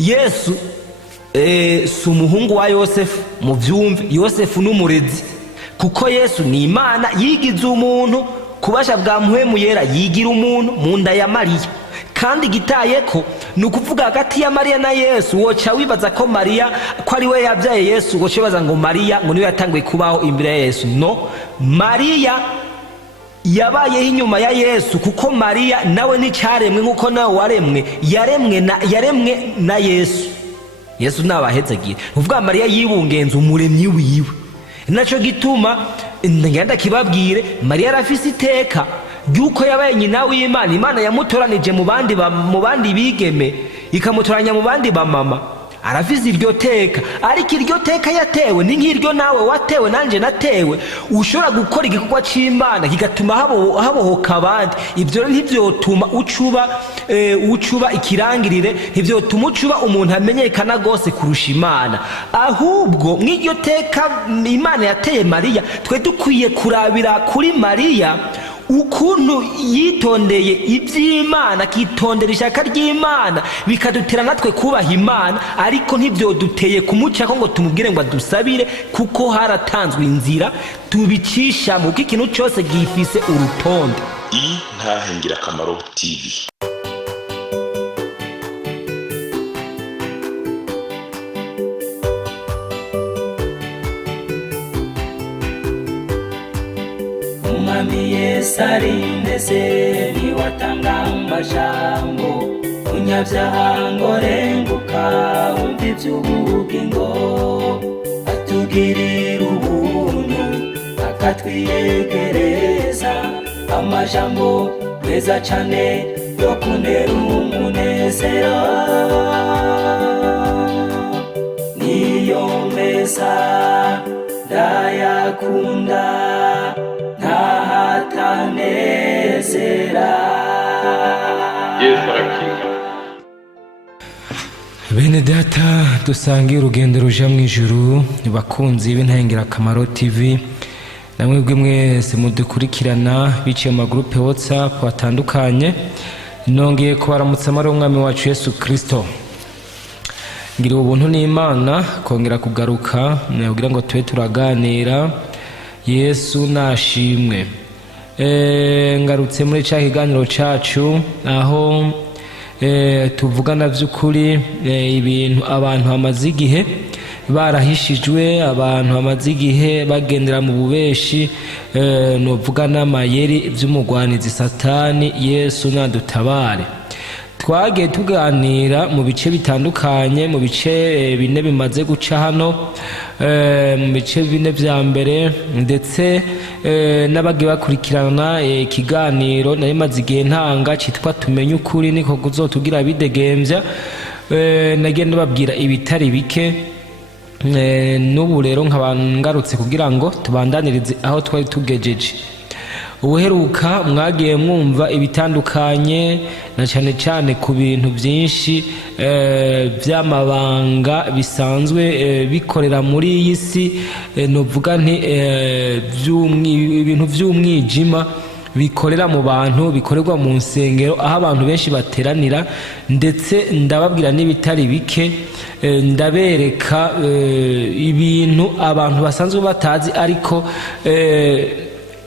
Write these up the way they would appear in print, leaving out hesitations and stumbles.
Yesu si umuhungu wa Yosefu, mu byumve. Yosefu n'umurezi, kuko Yesu ni Imana yigize umuntu, kubasha bwa Mpwemu Yera yigira umuntu mu nda ya Mariya. Kandi gitaye ko ni ukuvuga hagati ya Mariya na Yesu, woca wibaza ko Mariya ko ari we yabyaye Yesu, woca wibaza ngo Mariya ngo niwe yatanguye kubaho imbere ya Yesu. No, Mariya yabayeho inyuma ya Yesu, kuko Mariya nawe ni cyaremwe nk'uko nawe waremwe, yaremwe na Yesu. Yesu nabahezagire, uvuga Mariya yibungenza umuremyi wiwe. Naco gituma ngenda kibabwire, Mariya arafise iteka yuko yabaye nyina w'Imana. Imana yamutoranije mu bandi bigeme, ikamutoranya mu bandi bamama. Arafise iryo teka, ariko iryo teka yatewe ni nk'iryo nawe watewe nanje natewe. Ushobora gukora igikorwa c'Imana kigatuma habohoka abandi. Ivyo ntivyotuma ucuba ikirangirire, ntivyotuma ucuba umuntu amenyekana gose kurusha Imana. Ahubwo mw'iryo teka Imana yateye Mariya, twe dukwiye kurabira kuri Mariya ukuntu yitondeye iby'Imana, kitondera ishaka ry'Imana, bikadutera natwe kubaha Imana. Ariko ntivyoduteye kumucako ngo tumubwire ngo adusabire, kuko haratanzwe inzira tubicisha mu ikintu cyose gifise urutonde. Intahe Ngirakamaro TV. Umwami Yesu arindeze, niwatanga amajambo, umunyabyaha ngo renguka, wumva iby'ubugingo. Atugirira ubuntu, akatwiyegereza, amajambo meza cyane yo kuntera umunezero. Niyo meza ndayakunda, ntahatanezera. Bene data, dusangiye urugendo ruja mu ijuru, bakunzi b'Intahe Ngirakamaro TV, namwebwe mwese mudukurikirana biciye mu magroupe WhatsApp atandukanye. Nongeye kubaramutsa muri umwami wacu Yesu Kristo. Ngira ubuntu n'Imana kongera kugaruka, nagira ngo tube turaganira. Yesu nashimwe. Ngarutse muri cya kiganiro cacu, aho tuvugana by'ukuri ibintu abantu bamaze igihe barahishijwe, abantu bamaze igihe bagendera mu bubeshi, novuga n'amayeri by'umugwanizi Satani. Yesu nadutabare. Twagiye tuganira mu bice bitandukanye, mu bice bine bimaze guca hano, mu bice bine vya mbere, ndetse n'abagiye bakurikirana ikiganiro nari maze igihe ntanga citwa tumenye ukuri, niko kuzotugira bidegemvya. Nagenda babwira ibitari bike, n'ubu rero nkabangarutse kugira ngo tubandanirize aho twari tugejeje. Ubuheruka mwagiye mwumva ibitandukanye, na cyane cyane ku bintu byinshi by'amabanga bisanzwe bikorera muri iyi si, novuga nti ibintu by'umwijima bikorera mu bantu, bikorerwa mu nsengero aho abantu benshi bateranira. Ndetse ndababwira n'ibitari bike, ndabereka ibintu abantu basanzwe batazi, ariko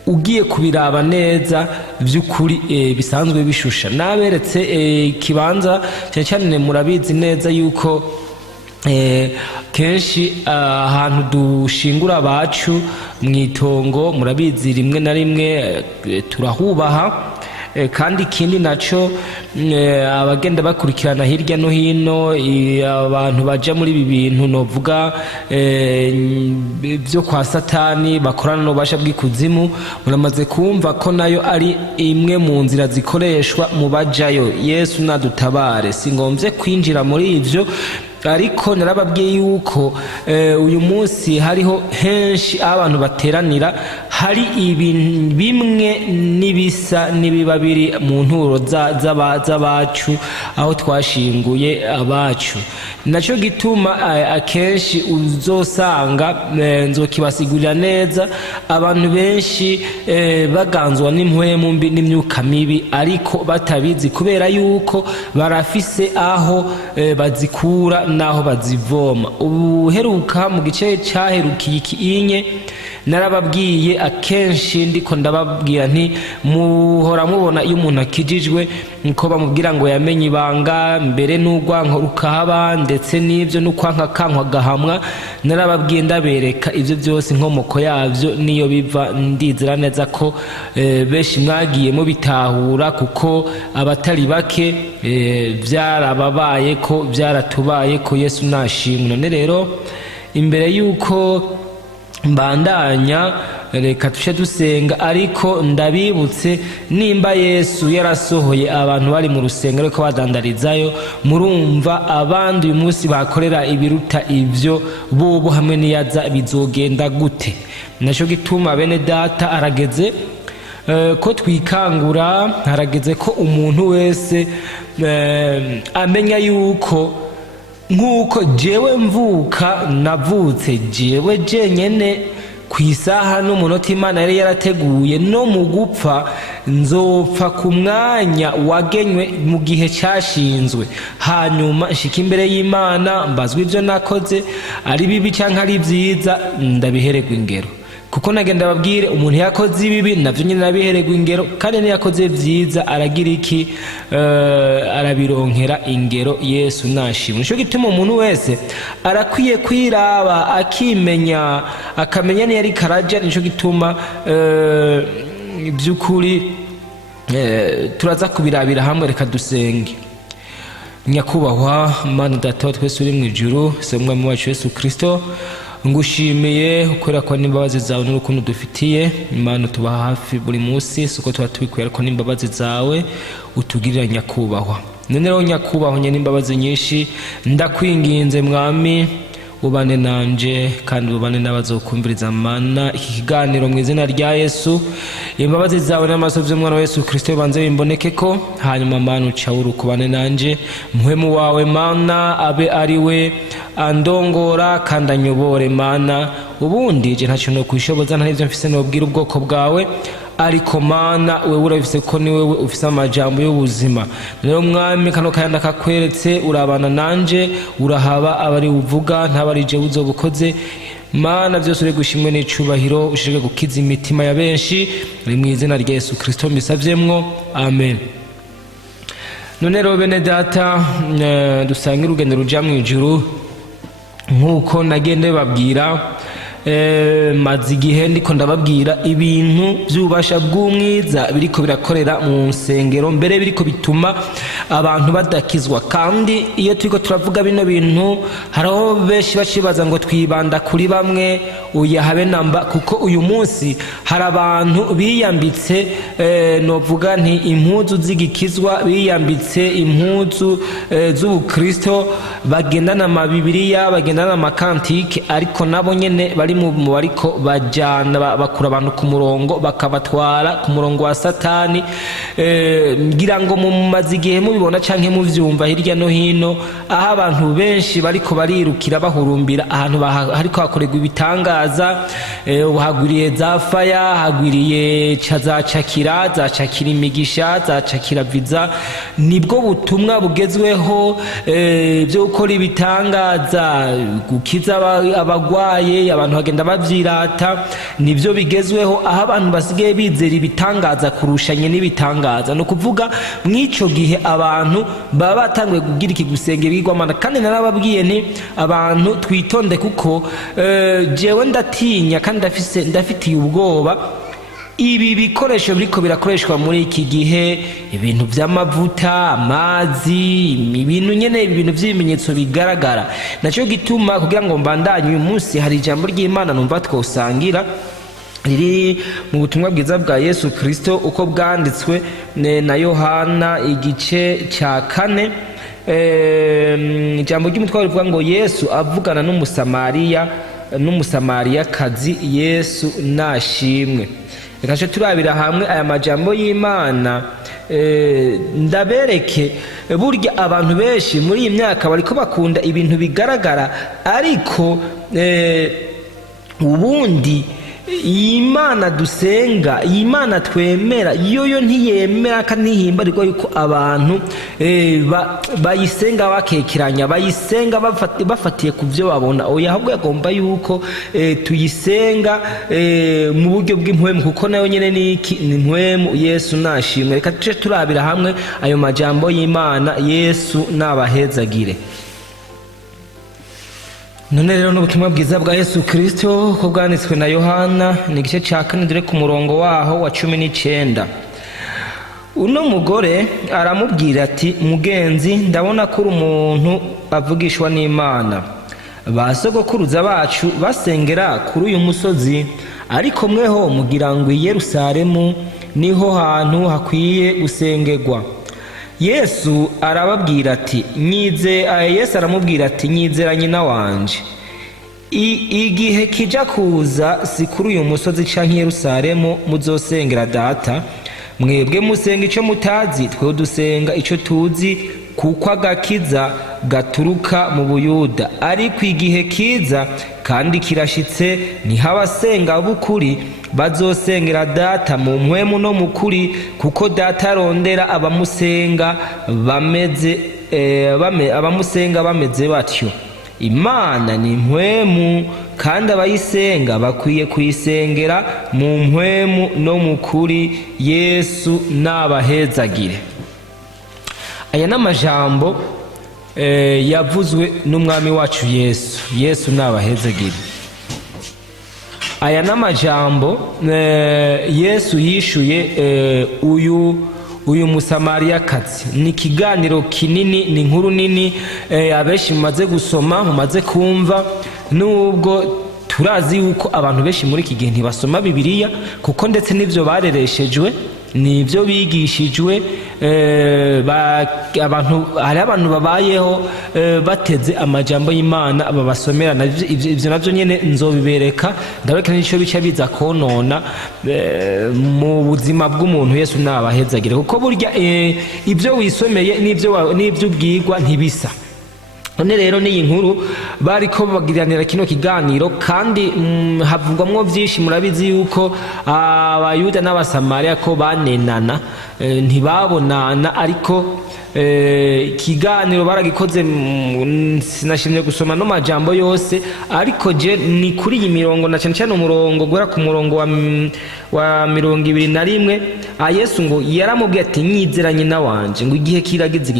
ugiye kubiraba neza by'ukuri bisanzwe bishusha. Naberetse ikibanza cyane cyane, murabizi neza yuko kenshi ahantu dushingura abacu mu itongo, murabizi rimwe na rimwe turahubaha. Kandi ikindi naco, abagenda bakurikirana hirya no hino, abantu baja muri ibi bintu novuga byo kwa Satani, bakorana n'ububasha bw'ikuzimu, muramaze kumva ko nayo ari imwe mu nzira zikoreshwa mu bajayo. Yesu nadutabare. Singomvye kwinjira muri ivyo, ariko narababwiye yuko uyu munsi hariho henshi abantu bateranira hari ibintu bimwe n'ibisa n'ibiba biri mu nturo z'abacu aho twashinguye abacu. Naco gituma akenshi uzosanga nzokibasigurira neza abantu benshi baganzwa n'impwemu mbi n'imyuka mibi ariko batabizi kubera yuko barafise aho bazikura naho bazivoma. Ubuheruka mu gice cyaherukiye ikiinye narababwiye akenshi ndiko ndababwira nti muhora mubona iyo umuntu akijijwe nko bamubwira ngo yamenye ibanga mbere n'urwanko rukahaba ndetse n'ibyo n'ukwanka kankwa gahamwa. Narababwiye ndabereka ibyo byose inkomoko yabyo niyo biva. Ndizera neza ko benshi mwagiye mubitahura kuko abatari bake byarababaye ko byaratubaye ko Yesu nashimwe. None rero imbere yuko mbandanya reka tushe dusenga ariko ndabibutse nimba Yesu yarasohoye abantu bari mu rusengero ko badandarizayo, murumva abandi uyu munsi bakorera ibiruta ibyo bobo hamwe niyaza bizogenda gute? Naco gituma bene data arageze ko twikangura, harageze ko umuntu wese amenya yuko nk'uko jewe mvuka navutse jewe jenyene kwisaha n'umunota Imana yari yarateguye no mu gupfa nzopfa ku mwanya wagenywe mu gihe cyashinzwe, hanyuma nshika imbere y'Imana mbazwa ibyo nakoze ari bibi cyangwa ari byiza ndabihererwa ingero. Kuko nagenda babwire umuntu yakoze ibibi navyo nyine nabihererwa ingero, kandi niyakoze byiza aragira iki? Arabironkera ingero. Yesu nashimwe. Nico gituma umuntu wese arakwiye kwiraba akimenya akamenya ni yari karaja. Nico gituma byukuri turaza kubirabira hamwe. Reka dusenge. Nyakubahwa Mana Data wa twese uri mu ijuru, se umwami wacu Yesu Kristo, ngushimiye ukwera kwa n'imbabazi zawe n'urukundo dufitiye. Imana tuba hafi buri munsi suko tuba tubikwerera ko n'imbabazi zawe utugirira nyakubahwa. None rero nyakubahwa nye n'imbabazi nyinshi ndakwinginze mwami ubane nanje kandi ubane n'abazokumviriza Mana iki kiganiro mu izina rya Yesu. Imbabazi zawe n'amaso by'umwana wa Yesu Kristo banze bimboneke ko, hanyuma Mana ucawura ukubane nanje, mpwemu wawe Mana abe ari we andongora kandi anyobore Mana. Ubundi je ntacyo no kwishoboza nta n'ibyo mfise nobwira ubwoko bwawe, ariko Mana wewe urabifise ko ni wewe ufise amajambo y'ubuzima. Rero mwami kano kayanda kakweretse urabana nanje, urahaba abari uvuga ntabari je uzobukoze Mana. Byose uri gushimwe n'icubahiro, ushirike gukiza imitima ya benshi mu izina rya Yesu Kristo mbisavyemwo, amen. None rero bene data dusangira urugendo ruja mu ijuru nkuko nagende babwira maze igihe ndiko ndababwira ibintu by'ubasha bw'umwiza biriko birakorera mu nsengero, mbere biriko bituma abantu badakizwa. Kandi iyo turiko turavuga bino bintu haraho benshi bacibaza ngo twibanda kuri bamwe, uyahabe namba, kuko uyu munsi hari abantu biyambitse novuga nti impuzu z'igikizwa, biyambitse impuzu z'ubukristo, bagendana amabibiriya, bagendana amakantike, ariko nabo nyene bari mu bariko bajana bakura abantu ku murongo bakabatwara ku murongo wa Satani. Ngira ngo mu mazi igihe mubibona canke muvyumva hirya no hino aho abantu benshi bariko barirukira bahurumbira ahantu hariko hakorerwa ibitangaza. Hagwiriye za faya, hagwiriye zacakira imigisha, zacakira viza. Nibwo butumwa bugezweho byo gukora ibitangaza, gukiza abagwaye, abantu bagenda bavyirata. Nibyo bigezweho aho abantu basigaye bizera ibitangaza kurushanye n'ibitangaza. No kuvuga mwico gihe abantu baba batanguye kugira iki gusenge bigwamana. Kandi narababwiye nti abantu twitonde kuko jewe ndatinya kandi ndafitiye ubwoba ibi bikoresho biriko birakoreshwa muri iki gihe, ibintu by'amavuta, amazi, ibintu nyene, ibintu by'ibimenyetso bigaragara. Naco gituma kugira ngo mbandanye uyu munsi hari ijambo ry'Imana numva twosangira riri mu butumwa bwiza bwa Yesu Kristo uko bwanditswe na Yohana igice cya 4 ijambo ry'umutwe rivuga ngo Yesu avugana n'umusamariyakazi. Yesu nashimwe. Reka turabira hamwe aya majambo y'Imana, ndabereke burya abantu benshi muri iyi myaka bariko bakunda ibintu bigaragara, ariko ubundi Imana dusenga, Imana twemera, yoyo ntiyemera kandi ntihimbarirwa yuko abantu bayisenga bakekeranya, bayisenga bafatiye ku byo babona. Oya, ahubwo yagomba yuko tuyisenga mu buryo bw'impwemu, kuko nayo nyene ni impwemu. Yesu nashimwe. Reka tuje turabira hamwe ayo majambo y'Imana. Yesu nabahezagire. None rero n'ubutumwa bwiza bwa Yesu Kristo ko bwanditswe na Yohana, ni igice ca 4 dore ku murongo waho wa 19. Uno mugore aramubwira ati, mugenzi, ndabona ko uri umuntu avugishwa n'Imana. Ba sogokuruza bacu basengera kuri uyu musozi, ariko mweho mugira ngo i Yerusalemu niho hantu hakwiye gusengerwa. Yesu arababwira ati, Yesu aramubwira ati, nyizera nyina wanje. Igihe kija kuza si kuri uyu musozi canke Yerusalemu muzosengera Data. Mwebwe musenga ico mutazi, twe dusenga ico tuzi, kuko agakiza gaturuka mu Buyuda. Ariko igihe kiza kandi kirashitse, niho abasenga b'ukuri bazosengera Data mu mpwemu no mu kuri, kuko Data arondera abamusenga bameze batyo. Imana ni impwemu, kandi abayisenga bakwiye kuyisengera mu mpwemu no mu kuri. Yesu nabahezagire. Aya n'amajambo yavuzwe n'umwami wacu Yesu. Yesu nabahezagire. Aya n'amajambo Yesu yishuye uyu musamariyakazi. Ni ikiganiro kinini, ni inkuru nini abenshi mumaze gusoma, mumaze kumva, nubwo turazi yuko abantu benshi muri iki gihe ntibasoma Bibiliya, kuko ndetse n'ivyo barereshejwe, nivyo bigishijwe. Hari abantu babayeho bateze amajambo y'Imana babasomera, ivyo navyo nyene nzobibereka, ndabereka n'ico bica biza konona mu buzima bw'umuntu. Yesu nabahezagire, kuko burya ivyo wisomeye n'ivyo ubwirwa ntibisa. None rero n'iyi nkuru bariko bagiranira kino kiganiro, kandi havugwamwo vyinshi. Murabizi yuko Abayuda n'Abasamariya ko banenana, ntibabonana, ariko ikiganiro baragikoze. Sinashimye gusoma no majambo yose, ariko je ni kuri iyi mirongo, na cyane cyane umurongo guhera ku murongo wa 21. Yesu ngo yaramubwiye ati, nyizera nyina wanje, ngo igihe kirageze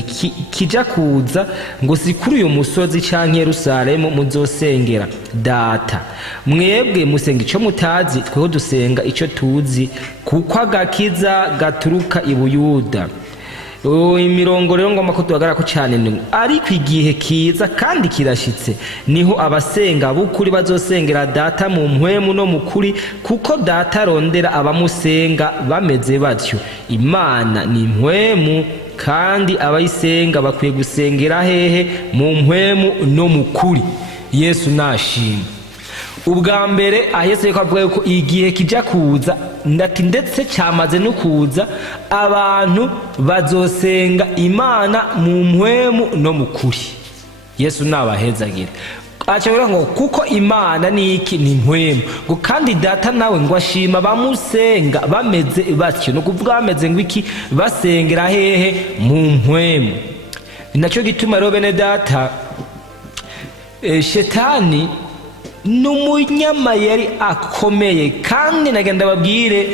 kija kuza, ngo si kuri uyu musozi canke Yerusalemu muzosengera Data. Mwebwe musenga ico mutazi, tweho dusenga ico tuzi, kuko agakiza gaturuka i Buyuda. Imirongo rero ngomba ko duhagarara ko cyane, ariko igihe kiza kandi kirashitse, niho abasenga b'ukuri bazosengera Data mu mpwemu no mu kuri, kuko Data arondera abamusenga bameze batyo. Imana ni impwemu, kandi abayisenga bakwiye gusengera hehe? Mu mpwemu no mu kuri. Yesu nashimwe. Ubwa mbere Yesu yako avuga yuko igihe kija kuza, ndetse cyamaze no kuza, abantu bazosenga Imana mu mpwemu no mu kuri. Yesu nabahezagire. Acavuga ngo kuko Imana ni iki? Ni impwemu. Ngo kandi Data nawe ngo ashima bamusenga bameze batyo. No kuvuga bameze ngo iki? Basengera hehe? Mu mpwemu. Ninaco gituma rero bene Data, Shetani n'umunyamayeri akomeye, kandi nagenda babwire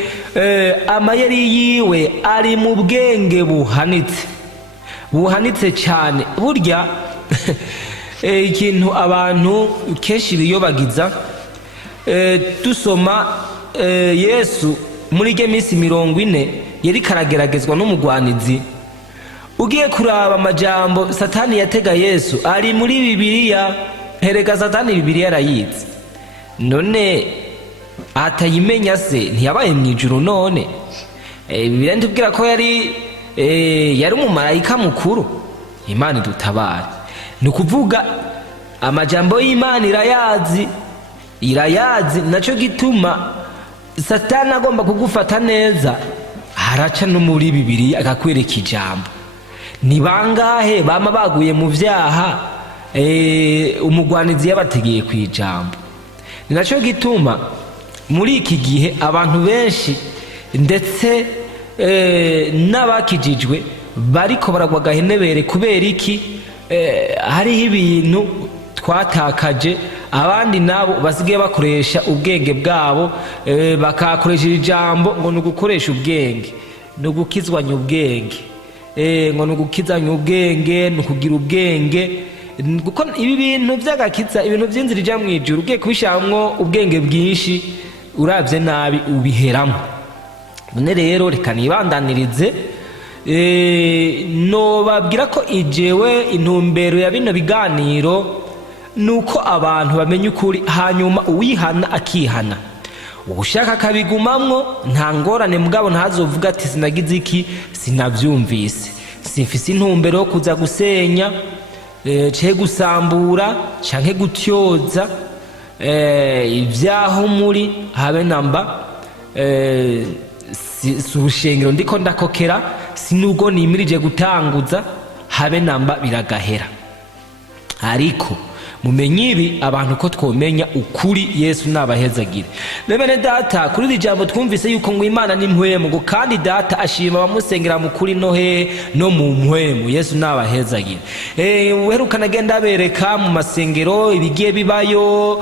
amayeri yiwe ari mu bwenge buhanitse cyane. Burya ikintu abantu kenshi biyobagiza, dusoma Yesu muri ge minsi 40 yari karageragezwa n'umugwanizi. Ugiye kuraba amajambo Satani yatega Yesu ari muri Bibiliya. Herega Satani Bibiliya arayizi, none atayimenya se ntiyabaye mu ijuru? None Bibiliya ndibwira ko yari umumarayika mukuru, Imana idutabare. Ni ukuvuga amajambo y'Imana irayazi, naco gituma Satani agomba kugufata neza haraca no muri Bibiliya akakwereka ijambo. Ni bangahe bama baguye mu vyaha umugwanizi yabategeye kwijambo. Ni naco gituma muri iki gihe abantu benshi ndetse n'abakijijwe bariko baragwa gahenebere kubera iki? Hariho ibintu twatakaje, abandi nabo basigaye bakoresha ubwenge bwabo, bakakoresha ijambo ngo ni ugukoresha ubwenge, ni ugukizwanya ubwenge, ngo ni ugukizanya ubwenge, ni ukugira ubwenge. Kuko ibi bintu by'agakiza, ibintu by'inzira ija mu ijuru, ugiye kubishamwo ubwenge bwinshi uravye nabi ubiheramo. None rero reka nibandanirize, nobabwira ko ijewe intumbero ya bino biganiro nuko abantu bamenya ukuri, hanyuma uwihana akihana, ubushaka akabigumamwo nta ngorane, mugabo ntazovuga ati sinagize iki, sinavyumvise, simfise intumbero yo kuza gusenya, canke gusambura, canke gutyoza ibyaho muri habe namba. Si urushengero ndiko ndakokera, sinubwo nimirije gutanguza habe namba, biragahera. Ariko mumenye ibi abantu ko twomenya ukuri, Yesu nabahezagire. Bene data, kuri iri jambo twumvise yuko ngo Imana ni mpwemu, kandi data ashima abamusengera mu kuri no mu mpwemu. Yesu nabahezagire. Uherukana agenda bereka mu masengero ibigiye bibayo,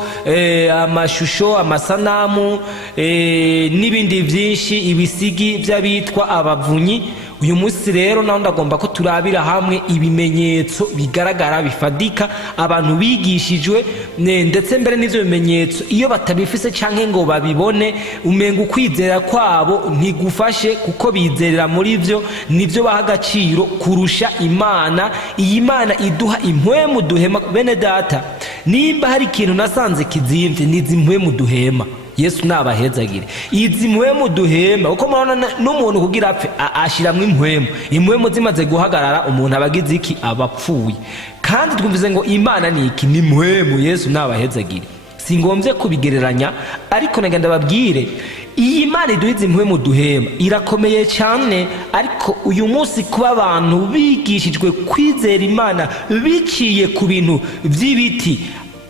amashusho, amasanamu, n'ibindi byinshi, ibisigi by'abitwa abavunyi. Uyu munsi rero naho ndagomba ko turabira hamwe ibimenyetso bigaragara bifadika abantu bigishijwe, ndetse mbere n'ivyo bimenyetso iyo batabifise canke ngo babibone, umenga ukwizera kwabo ntigufashe, kuko bizerera muri vyo, nivyo baha agaciro kurusha Imana. Iyi Mana iduha impwemu duhema. Bene data, nimba hari ikintu nasanze kizimvye, nizi mpwemu duhema. Yesu nabahezagire. Izi mpwemu duhema, uko murabona n'umuntu kugira apfe ashiramwe impwemu zimaze guhagarara, umuntu abagize iki? Abapfuye. Kandi twumvize ngo Imana ni iki? Ni mpwemu. Yesu nabahezagire. Singombye kubigereranya, ariko nagenda babwire iyi Imana iduhize impwemu duhema irakomeye cyane. Ariko uyu munsi kuba abantu bigishijwe kwizera Imana biciye ku bintu by'ibiti,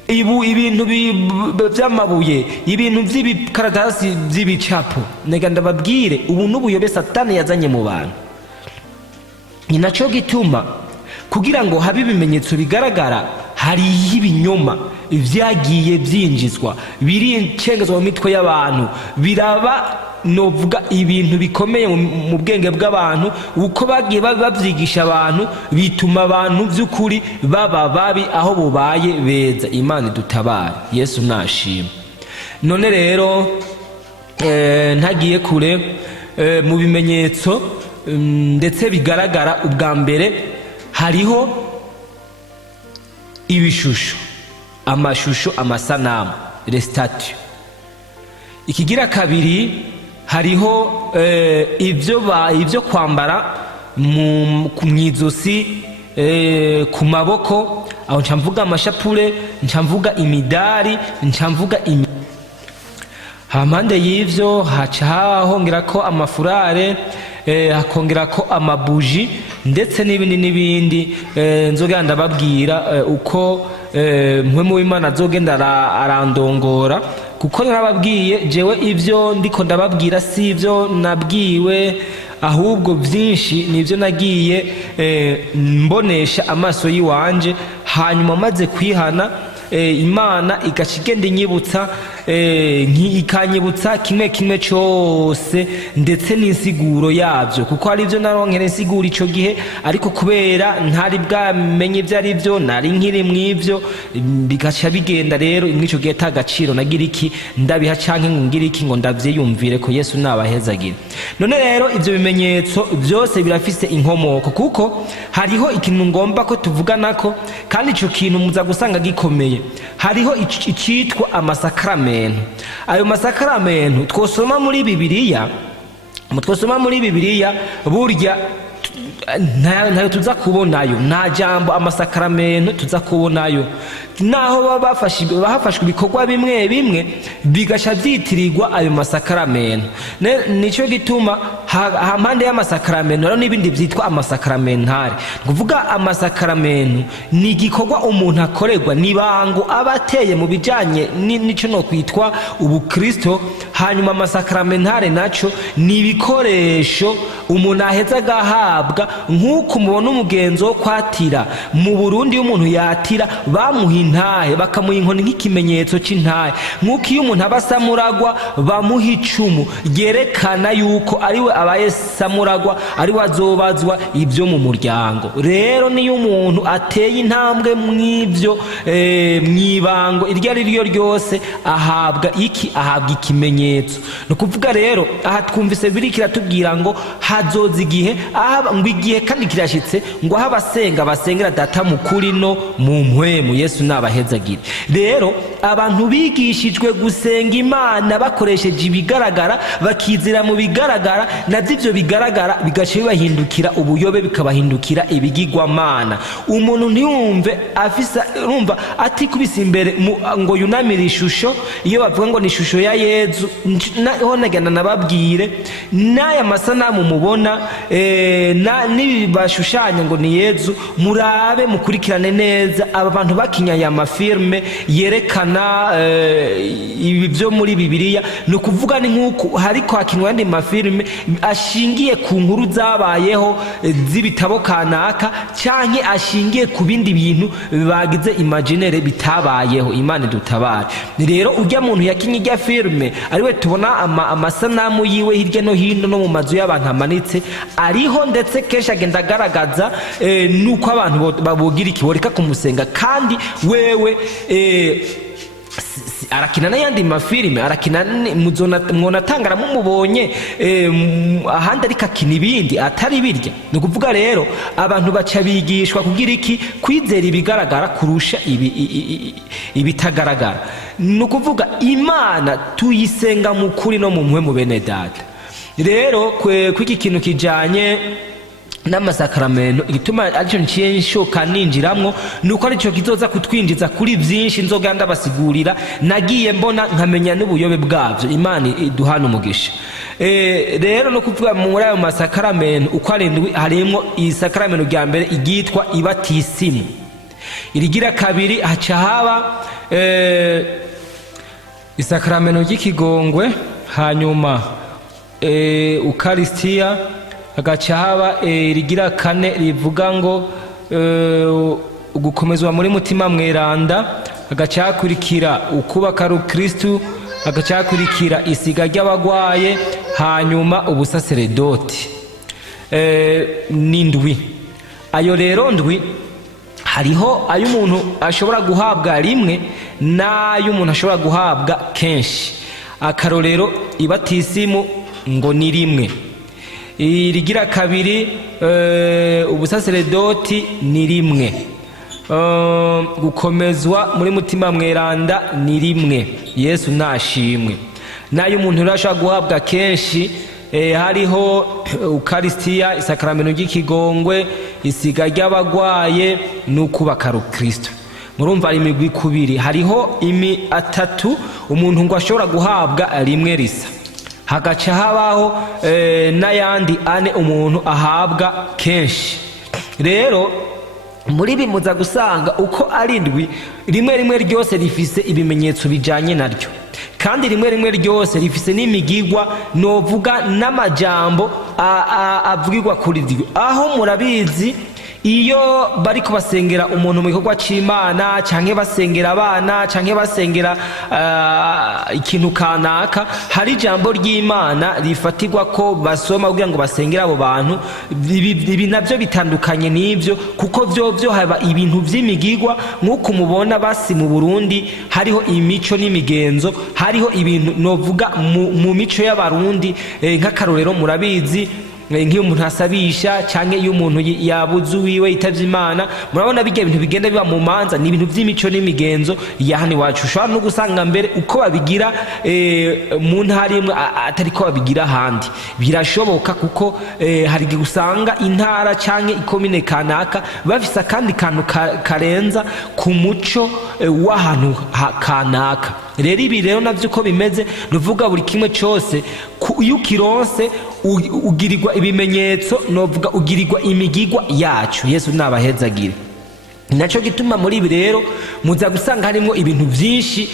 ibintu by'amabuye, ibintu by'ibikaratasi by'ibicapo, nega ndababwire ubu n'ubuyobe Satani yazanye mu bantu. Ni naco gituma kugira ngo habe ibimenyetso bigaragara, hari ibinyoma vyagiye byinjizwa, birincengezwa mu mitwe y'abantu, biraba novuga ibintu bikomeye mu bwenge bw'abantu. Uko bagiye bavyigisha abantu, bituma abantu by'ukuri baba babi aho bubaye beza. Imana idutabare. Yesu nashima. None rero ntagiye kure, mu bimenyetso ndetse bigaragara, ubwa mbere hariho ibishusho, amashusho, amasanamu, restatu. Ikigira kabiri hariho ibyo kwambara mw'izosi, ku maboko, aho ncamvuga amashapure, ncamvuga imidari, ncamvuga hampande y'ivyo haca hongera ko amafurare, hakongera ko amabuji, ndetse n'ibindi nzogenda ndababwira uko mpwemu w'Imana azogenda arandongora. Kuko narababwiye jewe ivyo ndiko ndababwira si ivyo nabwiwe, ahubwo byinshi nivyo nagiye mbonesha amaso yiwanje, hanyuma maze kwihana Imana igashigenda inyibutsa, ikanyibutsa kimwe cyose, ndetse n'insiguro yabyo, kuko hari ivyo naronkera insiguro ico gihe, ariko kubera ntari bwamenye ivyo ari byo, nari nkiri mw'ivyo, bigaca bigenda rero mw'ico gihe tagaciro nagira iki ndabiha, canke ngo ngira iki ngo ndavyiyumvire ko. Yesu nabahezagire. None rero ivyo bimenyetso byose birafise inkomoko, kuko hariho ikintu ngomba ko tuvuganako, kandi ico kintu muza gusanga gikomeye. Hariho icitwa amasakramentu. Ayo masakramentu twosoma muri Bibiliya, burya ntayo tuza kubonayo, nta jambo amasakaramentu tuza kubonayo, naho baba hafashwe ibikorwa bimwe bimwe bigasha byitirirwa ayo masakaramentu. Nicyo gituma hampande y'amasakaramentu rero n'ibindi byitwa amasakaramental. Kuvuga amasakaramentu ni igikorwa umuntu akorerwa, nibango aba ateye mu bijanye n'icyo no kwitwa ubukristo. Hanyuma amasakaramental naco ni ibikoresho umuntu aheza agahabwa, nk'uko mubona umugenzo wo kwatira mu Burundi iyo umuntu yatira bamuha intahe, bakamuha inkoni nk'ikimenyetso c'intahe, nk'uko iyo umuntu aba samuragwa bamuha icumu ryerekana yuko ariwe abaye samuragwa, ariwe azobazwa ibyo mu muryango. Rero niyo umuntu ateye intambwe mw'ivyo mwibango iryo ari ryo ryose ahabwa ikimenyetso. No kuvuga rero aha twumvise biri kiratubwira ngo hazoza igihe ngo igihe kandi kirashitse ngo aho abasenga basengera data mukuri no mu mpwemu. Yesu nabahezagire. Rero abantu bigishijwe gusenga Imana bakoresheje ibigaragara, bakizira mu bigaragara, navyo ivyo bigaragara bigace bibahindukira ubuyobe, bikabahindukira ibigirwamana. Umuntu ntiyumve afisa urumva atikubise imbere ngo yunamira ishusho, iyo bavuga ngo ni ishusho ya Yezu ho nagenda nababwire n'aya masanamu mubona nibi bashushanya ngo ni Yezu, murabe mukurikirane neza aba bantu bakinyaya amafilme yerekana ibi byo muri Bibiliya. No kuvuga ni nk'uko hariko hakinwa andi mafilme ashingiye ku nkuru zabayeho z'ibitabo kanaka, canke ashingiye ku bindi bintu bagize imaginaire bitabayeho. Imana dutabare. Rero urya muntu yakinye irya filme ariwe tubona amasanamu yiwe hirya no hino no mu mazu y'abantu amanitse ariho, ndetse kenshi agenda agaragaza nuko abantu babogira ikiboreka kumusenga. Kandi wewe arakina n'ayandi mafilime, arakina mwonatangara mumubonye ahandi ariko akina ibindi atari birya. Ni ukuvuga rero abantu baca bigishwa kugira iki? Kwizera ibigaragara kurusha ibitagaragara. Ni ukuvuga Imana tuyisenga mu kuri no mu mpwemu bene data. Rero kw'iki kintu kijanye n'amasakaramentu, igituma aricyo nciye nshoka ninjiramwo nuko aricyo kizoza kutwinjiza kuri byinshi nzoga ndabasigurira, nagiye mbona nkamenya n'ubuyobe bwavyo. Imana iduhana umugisha. Rero no kuvuga muri ayo masakaramentu uko arindwi harimo isakaramentu rya mbere igitwa ibatisimu, irigira kabiri haca haba isakaramentu ry'ikigongwe, hanyuma ukaristiya, hagaca haba rigira kane rivuga ngo gukomezwa muri mutima mweranda, hagaca hakurikira ukubaka rukristu, hagaca hakurikira isiga ry'abagwaye, hanyuma ubusaseredoti. N'indwi. Ayo rero ndwi hariho ayo umuntu ashobora guhabwa rimwe n'ayo umuntu ashobora guhabwa kenshi. Akarorero ibatisimu ngo ni rimwe, irigira kabiri ubusaseredoti ni rimwe, gukomezwa muri mutima mweranda ni rimwe. Yesu nashimwe. Nayo umuntu urashobora guhabwa kenshi hariho ukaristiya, isakaramentu ry'ikigongwe, isiga ry'abagwaye n'ukubaka rukristo. Murumva ari imigwi kubiri. Hariho atatu umuntu ngo ashobora guhabwa rimwe risa, hagaca habaho n'ayandi ane umuntu ahabwa kenshi. Rero muri bimuza gusanga uko arindwi, rimwe ryose rifise ibimenyetso bijanye naryo, kandi rimwe ryose rifise n'imigigwa novuga n'amajambo avugirwa kuri ryo. Aho murabizi iyo bari kubasengera umuntu mu gikorwa c'Imana, canke basengera abana, canke basengera ikintu kanaka, hari ijambo ry'Imana rifatirwa ko basoma kugira ngo basengere abo bantu. Ibi navyo bitandukanye n'ivyo, kuko vyo haba ibintu vy'imigigwa nk'uko mubona basi mu Burundi hariho imico n'imigenzo, hariho ibintu novuga mu mico y'abarundi nk'akarorero murabizi nk'iyo umuntu asabisha cyangwa iyo umuntu yabuze uwiwe yitavye Imana. Murabona bijya ibintu bigenda biba mu manza ni ibintu vy'imico n'imigenzo ya hano iwacu. Ushobora no gusanga mbere uko babigira mu ntara imwe atari ko babigira ahandi. Birashoboka kuko hari igihe usanga intara cyangwa ikomine kanaka bafise akandi kantu karenza ku muco w'ahantu kanaka. Rero ibi rero navyo uko bimeze nuvuga buri kimwe cyose iyo ukironse ugirirwa ibimenyetso, novuga ugirirwa imigigwa yacu. Yesu nabahezagire. Naco gituma muri ibi rero muza gusanga harimo ibintu vyinshi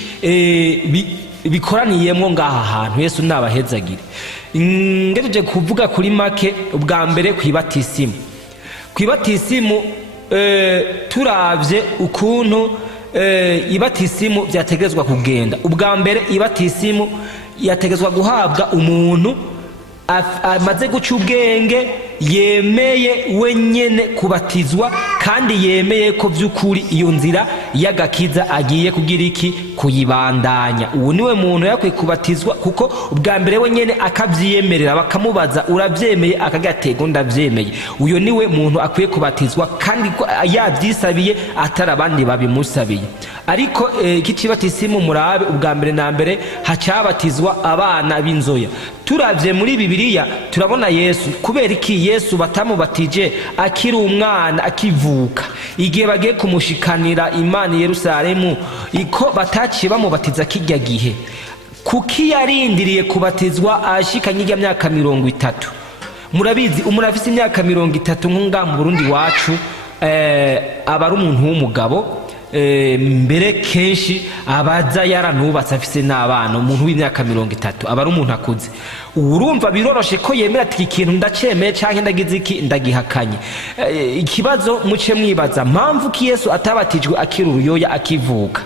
bikoraniyemwo ngaha hantu. Yesu nabahezagire. Ngejeje kuvuga kuri make ubwa mbere kwibatisimu. Kwibatisimu turavye ukuntu ibatisimu byategezwa kugenda. Ubwa mbere ibatisimu yategezwa guhabwa umuntu amaze guca ubwenge, yemeye wenyene kubatizwa kandi yemeye ko vy'ukuri iyo nzira y'agakiza agiye kugira iki kuyibandanya. Uwo niwe muntu yakwiye kubatizwa kuko ubwa mbere wenyene akavyiyemerera, bakamubaza uravyemeye, akagatego ndavyemeye. Uyo niwe muntu akwiye kubatizwa kandi yavyisabiye atari abandi babimusabiye. Ariko kicibatisimu murabe ubwa mbere na mbere hacabatizwa abana b'inzoya. Turavye muri Bibiliya turabona Yesu kubera iki Yesu batamubatije akiri umwana akivuka. Igihe bagiye kumushikanira Imana Yerusalemu iko bataciye bamubatiza kijya gihe kuki yarindiriye kubatizwa ashikanye ijya myaka 30. Murabizi umuntu afise imyaka 30 nkunga mu Burundi wacu aba ari umuntu w'umugabo. Mbere kenshi abaza yaranubatse afise n'abana. Umuntu w'imyaka 30 aba ari umuntu akuze. Urumva biroroshe ko yemera ati ikintu ndacemeye canke ndagize iki ndagihakanye. Ikibazo muce mwibaza mpamvu ki Yesu atabatijwe akiri uruyoya akivuka.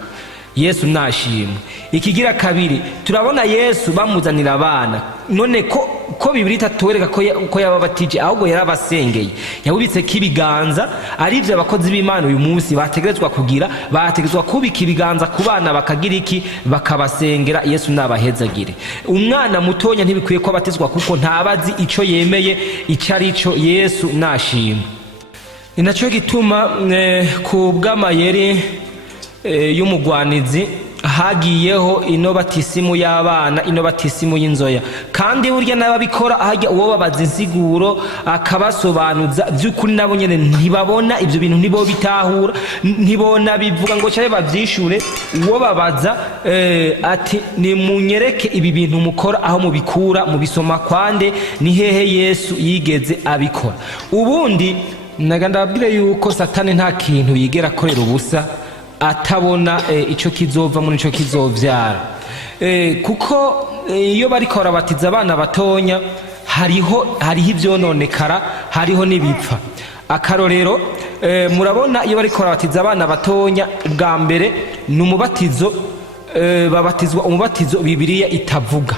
Yesu nashimwe. Ikigira kabiri turabona Yesu bamuzanira abana. None ko Bibiliya itatwereka ko yababatije ahubwo yarabasengeye. Yabubitse kibiganza arivyo abakozi b'Imana uyu munsi bategerezwa kugira, bategerezwa kubika ibiganza ku bana bakagira iki bakabasengera. Yesu nabahezagire. Umwana mutonya ntibikwiye ko abatizwa kuko ntabazi ico yemeye icarico. Yesu nashimwe. Inaco gituma ku bw'amayeri y'umugwanizi hagiyeho inobatisimu y'abana, inobatisimu y'inzoya. Kandi burya n'ababikora hajya uwo babaza insiguro akabasobanuza by'ukuri nabo nyene ntibabona ibyo bintu, nibo bitahura, ntibona bivuga ngo cyane bavyishure. Uwo babaza ati ni munyereke ibi bintu mukora aho mubikura, mubisoma kwande, ni hehe Yesu yigeze abikora. Ubundi naganda babwire yuko Satani nta kintu yigera akorera ubusa atabona ico kizova muri ico kizovyara. Kuko iyo bariko barabatiza abana batonya hariho ivyononekara, hariho n'ibipfa. Akarorero murabona iyo bariko barabatiza abana batonya ubwa mbere n'umubatizo babatizwa umubatizo Bibiliya itavuga,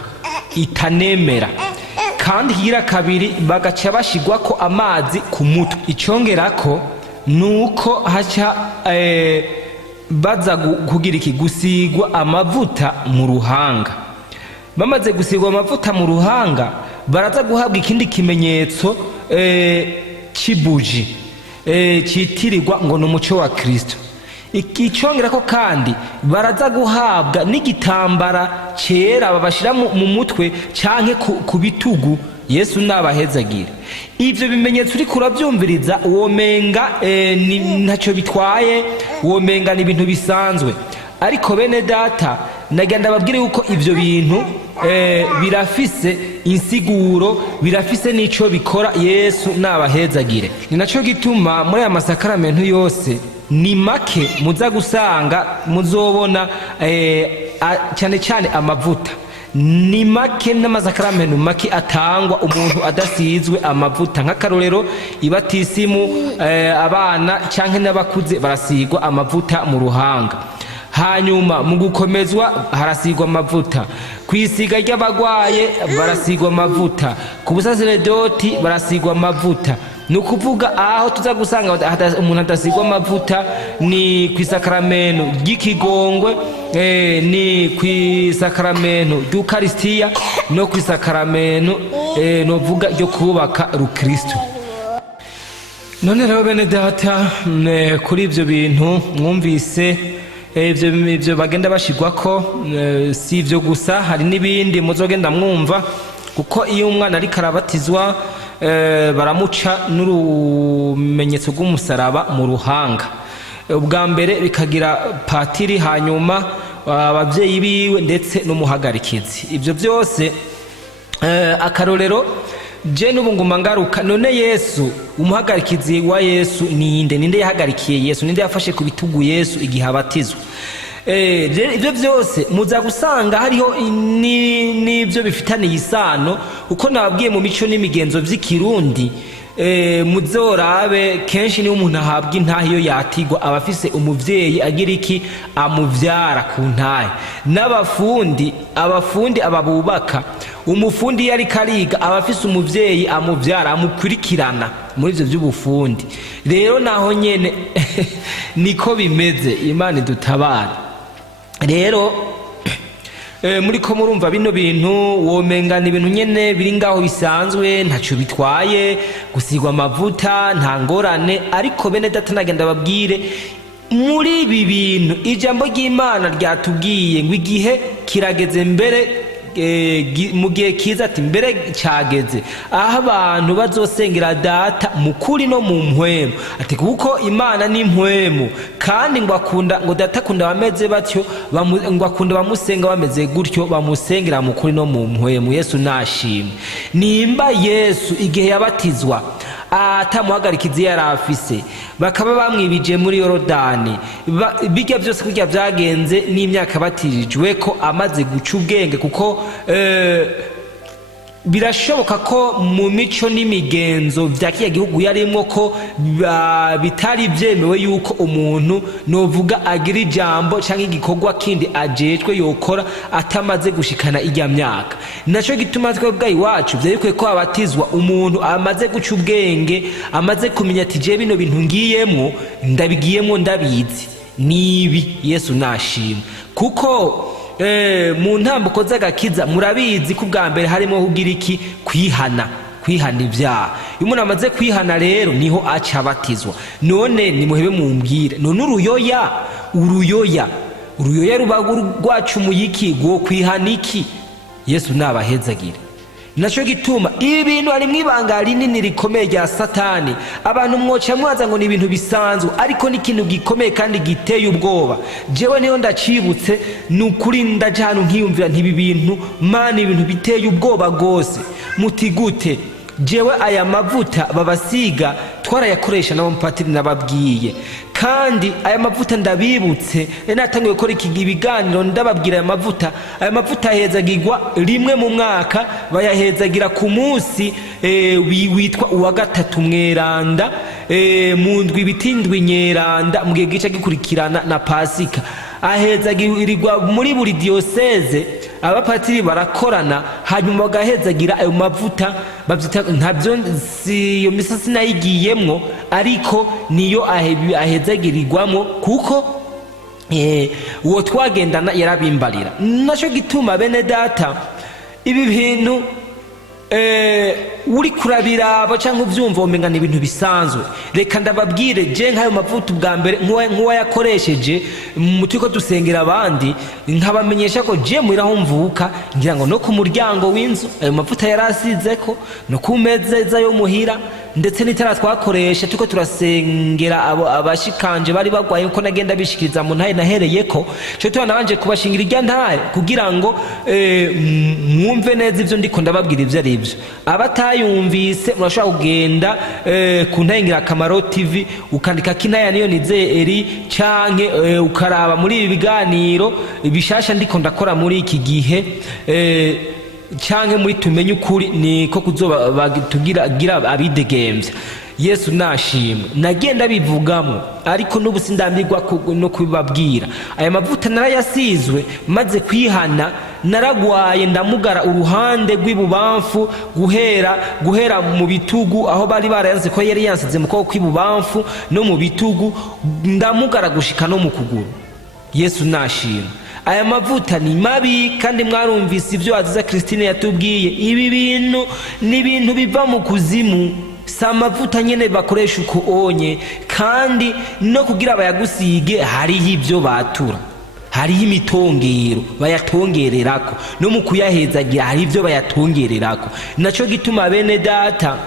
itanemera. Kandi kigira kabiri bagaca bashigwako amazi ku mutwe. Icongerako nuko haca baza kugira iki gusigwa amavuta mu ruhanga. Bamaze gusigwa amavuta mu ruhanga baraza guhabwa ikindi kimenyetso cibuji citirirwa ngo n'umuco wa Kristo. Ikicongera ko kandi baraza guhabwa n'igitambara cera babashira mu mutwe canke ku bitugu. Yesu nabahezagire. Ivyo bimenyetso uri kuravyumviriza womenga ntacyo bitwaye, womenga ni ibintu bisanzwe. Ariko bene data nagenda babwire yuko ivyo bintu birafise insiguro, birafise n'ico bikora. Yesu nabahezagire. Ni naco gituma muri aya masakaramentu yose ni make muza gusanga muzobona cyane cyane amavuta. Ni make n'amasakaramentu make atangwa umuntu adasizwe amavuta. Nk'akarorero ibatisimu abana canke n'abakuze barasigwa amavuta mu ruhanga. Hanyuma mu gukomezwa harasigwa amavuta. Kwisiga ry'abagwaye barasigwa amavuta. Ku busaseredoti barasigwa amavuta. ni ukuvuga aho tuza gusanga umuntu adasigwa amavuta ni ku isakaramento ry'ikigongwe, ni ku isakaramento ry'ukarisitiya no ku isakaramento novuga ryo kubaka rukristo. None rero bene data, kuri ibyo bintu mwumvise ibyo bagenda bashigwako, si ibyo gusa, hari n'ibindi muzogenda mwumva, kuko iyo umwana ariko arabatizwa baramuca n'urumenyetso rw'umusaraba mu ruhanga. Ubwa mbere bikagira patiri, hanyuma ababyeyi biwe ndetse n'umuhagarikizi. Ibyo byose akarorero je n'ubu nguma ngaruka, none Yesu umuhagarikizi wa Yesu ninde yahagarikiye Yesu, ninde yafashe ku bitugu Yesu igihe abatizwa? Ibyo byose muza gusanga hariho n'ibyo bifitaniye isano, uko nababwiye mu mico n'imigenzo by'ikirundi. Muzorabe kenshi niyo umuntu ahabwa intahe iyo yatigwa aba afise umuvyeyi agira iki, amuvyara ku ntahe. Abafundi ababubaka, umufundi yari kariga aba afise umuvyeyi amuvyara, amukurikirana muri ivyo by'ubufundi. Rero naho nyene niko bimeze, Imana idutabara. Rero muriko murumva bino bintu womengana ibintu nyene biri ngaho bisanzwe, ntaco bitwaye gusigwa amavuta, nta ngorane. Ariko bene data nagenda babwire, muri ibi bintu ijambo ry'Imana ryatubwiye ngo igihe kirageze, mbere mu gihe kiza ati mbere cyageze aho abantu bazosengera data mu kuri no mu mpwemu. Ati kuko Imana ni mpwemu, kandi ngo data akunda bameze batyo, ngo akunda bamusenga bameze gutyo, bamusengera mu kuri no mu mpwemu. Yesu nashimwe. Nimba Yesu igihe yabatizwa atamuhagarikizi yari afise, bakaba bamwibije muri Yorodani, bijya byose kurya byagenze n'imyaka batirijwe ko amaze guca ubwenge, kuko birashoboka ko mu mico n'imigenzo vya kiya gihugu yarimwo ko bitari byemewe yuko umuntu novuga agira ijambo canke igikorwa kindi ajejwe yokora atamaze gushikana ijya myaka. Naco gituma twebwe iwacu vyarikwiye ko abatizwa umuntu amaze guca ubwenge, amaze kumenya ati je bino bintu ngiyemwo ndabigiyemwo ndabizi nibi. Yesu nashimwe. Kuko mu ntambuko z'agakiza murabizi ko ubwa mbere harimo kugira iki, kwihana ibyaha. Iyo umuntu amaze kwihana rero niho aca abatizwa. None nimuhebe mumbwire, none uruyoya ruba rwacumuye iki, rwo kwihana iki? Yesu nabahezagire. Naco gituma ibi bintu ari mwibanga rinini rikomeye rya Satani. Abantu mwoca mwaza ngo ni ibintu bisanzwe, ariko ni ikintu gikomeye kandi giteye ubwoba. Jewe niyo ndacibutse nukuri ndaje hano nkiyumvira ntibi bintu mani, ibintu biteye ubwoba gose. Muti gute? Jewe aya mavuta babasiga twarayakoresha nabo mpatiri nababwiye, kandi aya mavuta ndabibutse natangiye gukora iki ibiganiro ndababwira aya mavuta ahezagirwa rimwe mu mwaka, bayahezagira ku munsi witwa uwa gatatu mweranda, mu ndwi bitindwi nyeranda, mu gihe gica gikurikirana na Pasika. Ahezagirirwa muri buri diocese, abapatiri barakorana, hanyuma bagahezagira ayo mavuta. Bavyita ntabyo iyo misasi nayigiyemwo, ariko niyo ahezagirirwamo, kuko uwo twagendana yarabimbarira. Naco gituma bene data ibi bintu uri kurabiraba canke uvyumva womenga ni ibintu bisanzwe. Reka ndababwire, je nk'ayo mavuta ubwa mbere nk'uwa yakoresheje turiko dusengera abandi, nkabamenyesha ko je muhiraho mvuka, ngira ngo no ku muryango w'inzu ayo mavuta yarasizeko, no ku meza yo muhira, ndetse n'itara twakoresha turiko turasengera abashikanje bari bagwaye, uko nagenda bishikiriza mu ntahe nahereyeko. Cyo tubana banje kubashingira irya ntahe kugira ngo mwumve neza ivyo ndiko ndababwira ivyo ari byo. Abatayumvise murashobora kugenda ku Ntahingirakamaro TV ukandika kinaya niyo nizeri, canke ukaraba muri ibi biganiro bishasha ndiko ndakora muri iki gihe, canke muri tumenye ukuri niko kuzoba tugira abidegemvya. Yesu nashimwe. Nagenda bivugamo, ariko n'ubu sindambirwa no kubibabwira. Aya mavuta narayasizwe maze kwihana, naragwaye ndamugara uruhande rw'ibubamfu guhera mu bitugu aho bari barayanze ko yari yansize mu kuboko kw'ibubamfu no mu bitugu ndamugara gushika no mu kuguru. Yesu nashima. Aya mavuta ni mabi kandi mwarumvise ibyo Aziza Christine yatubwiye. Ibi bintu ni ibintu biva mu kuzimu, si amavuta nyene bakoresha uko onye, kandi no kugira bayagusige hariho ibyo batura, hariho imitongero bayatongererako, no mu kuyahezagira hari ibyo bayatongererako. Naco gituma bene data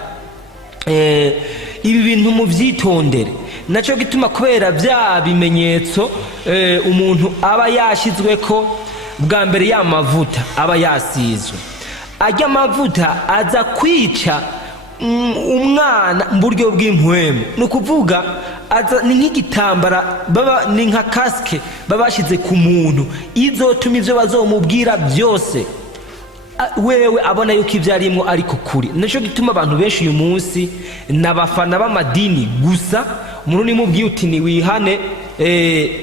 ibi bintu muvyitondere. Naco gituma kubera bya bimenyetso umuntu aba yashizwe ko bwa mbere y'amavuta aba yasizwe. Ajya amavuta aza kwica umwana mu buryo bw'impwemu, ni ukuvuga ni nk'igitambara baba ni nka kasike babashize ku muntu izotuma ivyo bazomubwira byose wewe abona yuko ibyo arimo ariko kuri. Naco gituma abantu benshi uyu munsi n'abafana b'amadini gusa. Umuntu nimubwiye uti ni wihane,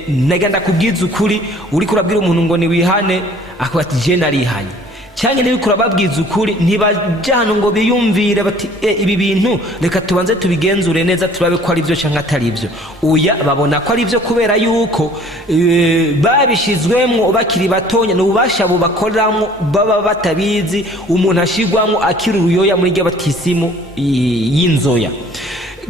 nagenda kubwiza ukuri, uri kurabwira umuntu ngo ni wihane akaba ati je narihanye. Cyangwa niba kurababwiza ukuri ntibajyana ngo biyumvire bati ibi bintu reka tubanze tubigenzure neza turabe ko ari byo cyangwa atari byo. Oya, babona ko ari byo kubera yuko babishizwemo bakiri batonya, n'ububasha bubakoreramo baba batabizi. Umuntu ashigwamo akiri uruyoya muri rya batisimu y'inzoya.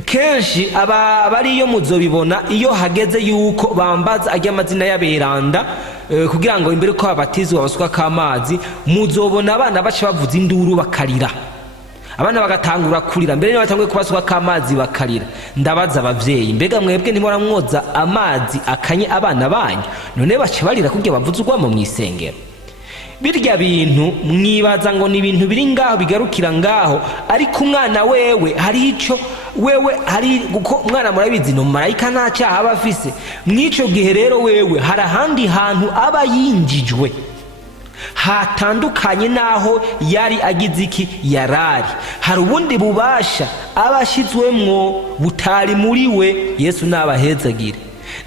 Kenshi abari iyo muzobibona iyo hageze yuko bambaza ajya amazina y'aberanda kugira ngo imbere ko abatizwa basuka k'amazi, muzobona abana bace bavuza induru bakarira, abana bagatangura kurira mbere niyo batanguye kubasuka k'amazi bakarira. Ndabaza abavyeyi, mbega mwebwe ntimora mwoza amazi akanye abana banyu none bace barira kugira bavuze urwamo mw'isengero? Birya bintu mwibaza ngo ni ibintu biri ngaho bigarukira ngaho, ariko umwana wewe hari ico wewe hari guko umwana murabizi no marayika nta cyaha aba afise. Mwico gihe rero wewe hari ahandi hantu aba yinjijwe hatandukanye naho yari agize iki yarari. Hari ubundi bubasha abashizwemwo butari muri we. Yesu nabahezagire.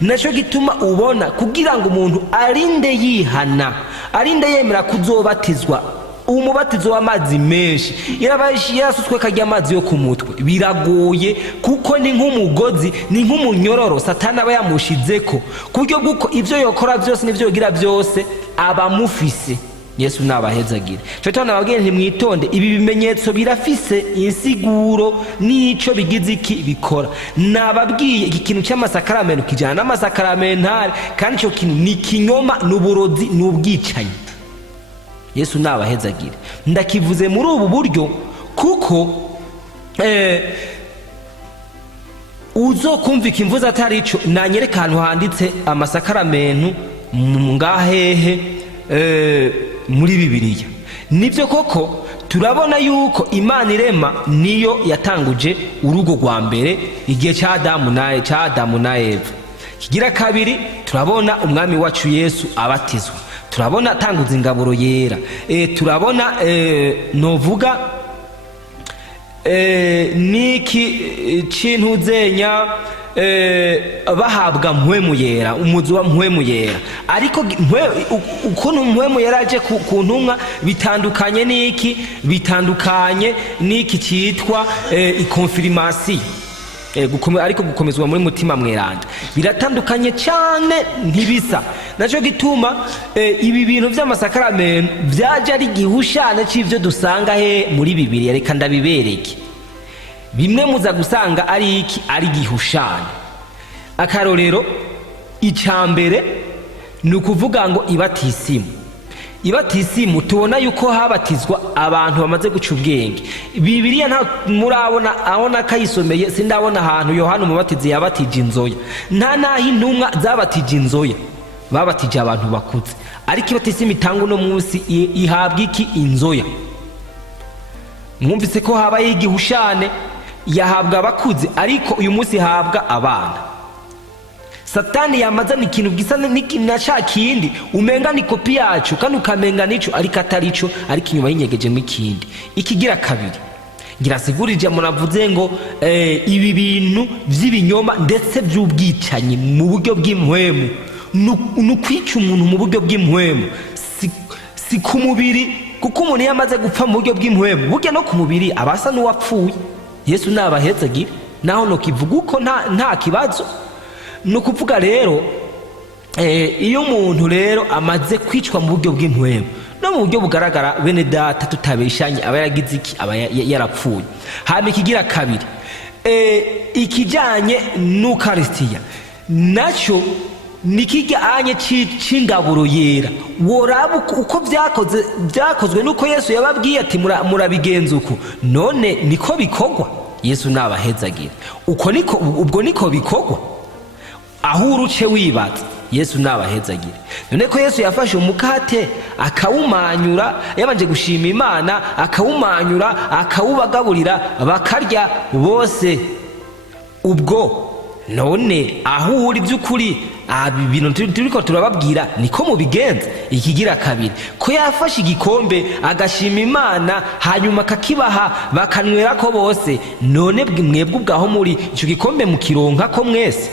Naco gituma ubona kugira ngo umuntu arinde yihana, arinde yemera kuzobatizwa umubatizo w'amazi menshi, yarasutswe kajya amazi yo ku mutwe, biragoye kuko ni nk'umugozi, ni nk'umunyororo Satani aba yamushizeko kuburyo bwuko ivyo yokora byose n'ivyo yogira byose aba mufise. Yesu nabahezagire. Cyo nababwiye ntimwitonde, ibi bimenyetso birafise insiguro nico bigize iki bikora. Nababwiye iki kintu cy'amasakaramentu kijana n'amasakramentari, kandi cyo kintu ni kinyoma, n'uburozi, n'ubwicanyi. Yesu nabahezagire. Ndakivuze muri ubu buryo kuko uzokumvika imvuze atari ico nanyereka ahantu handitse amasakaramentu ngahehe muri Bibiliya. Nibyo koko turabona yuko Imana irema niyo yatanguje urugo rwa mbere igihe cya Adamu na Eva. Kigira kabiri turabona umwami wacu Yesu abatizwa, turabona atanguza ingaburo yera, turabona novuga niki kintu zenya bahabwa mpwemu yera, umuzi wa mpwemu yera. Ariko ukuntu mpwemu yera aje ku ntumwa bitandukanye n'iki cyitwa ikonfirmation, ariko gukomezwa muri mutima mweranda biratandukanye cyane, ntibisa. Naco gituma ibi bintu by'amasakaramentu byaje ari gihushane c'ivyo dusanga muri Bibiliya. Reka ndabibereke bimwe muza gusanga ari gihushane. Akarorero icambere ni ukuvuga ngo ibatisimu tubona yuko habatizwa abantu bamaze guca ubwenge. Bibiliya nta murabona aho nakayisomeye, sindabona ahantu Yohana umubatizi yabatije inzoya, nta naho intumwa zabatije inzoya, babatije abantu bakuze. Ariko ibatisimu itanga uno munsi ihabwa iki? Inzoya. Mwumvise ko habaye igihushane, yahabwa abakuze, ariko uyu munsi ihabwa abana. Satani yamazana ikintu gisa na cha kindi, umenga ni kopi yacu kandi ukamenga nico ariko atarico, ariko inyuma yinyegejemo ikindi. Ikigira kabiri ngirasigurije munavuze ngo ibi bintu by'ibinyoma ndetse by'ubwicanyi mu buryo bw'impwemu, nukwica umuntu mu buryo bw'impwemu, si ku mubiri, kuko umuntu yamaze gupfa mu buryo bw'impwemu burya no ku mubiri abasa n'uwapfuye. Yesu nabahezagire, naho no kivuga uko nta kibazo. No kuvuga rero iyo umuntu rero amaze kwicwa mu buryo bw'impwemu no mu buryo bugaragara, bene data tutabeshanye, aba yagize iki? Aba yarapfuye. Hama ikigira kabiri, ikijanye n'Ukaristiya naco nikijyanye c'ingaburo yera. Woraba uko byakozwe nuko Yesu yababwiye ati murabigenza uko, none niko bikogwa. Yesu nabahezagire, ubwo niko bikogwa. Aho uruce wibaza, Yesu nabahezagire. None ko Yesu yafashe umukate akawumanyura, yabanje gushima Imana, akawumanyura akawubagaburira bakarya bose. Ubwo none aho uri by'ukuri ibintu turiko turababwira niko mubigenza. Ikigira kabiri, ko yafashe igikombe agashima Imana hanyuma akakibaha bakanywera ko bose, none mwebwe ubwaho muri ico gikombe mukironka ko mwese.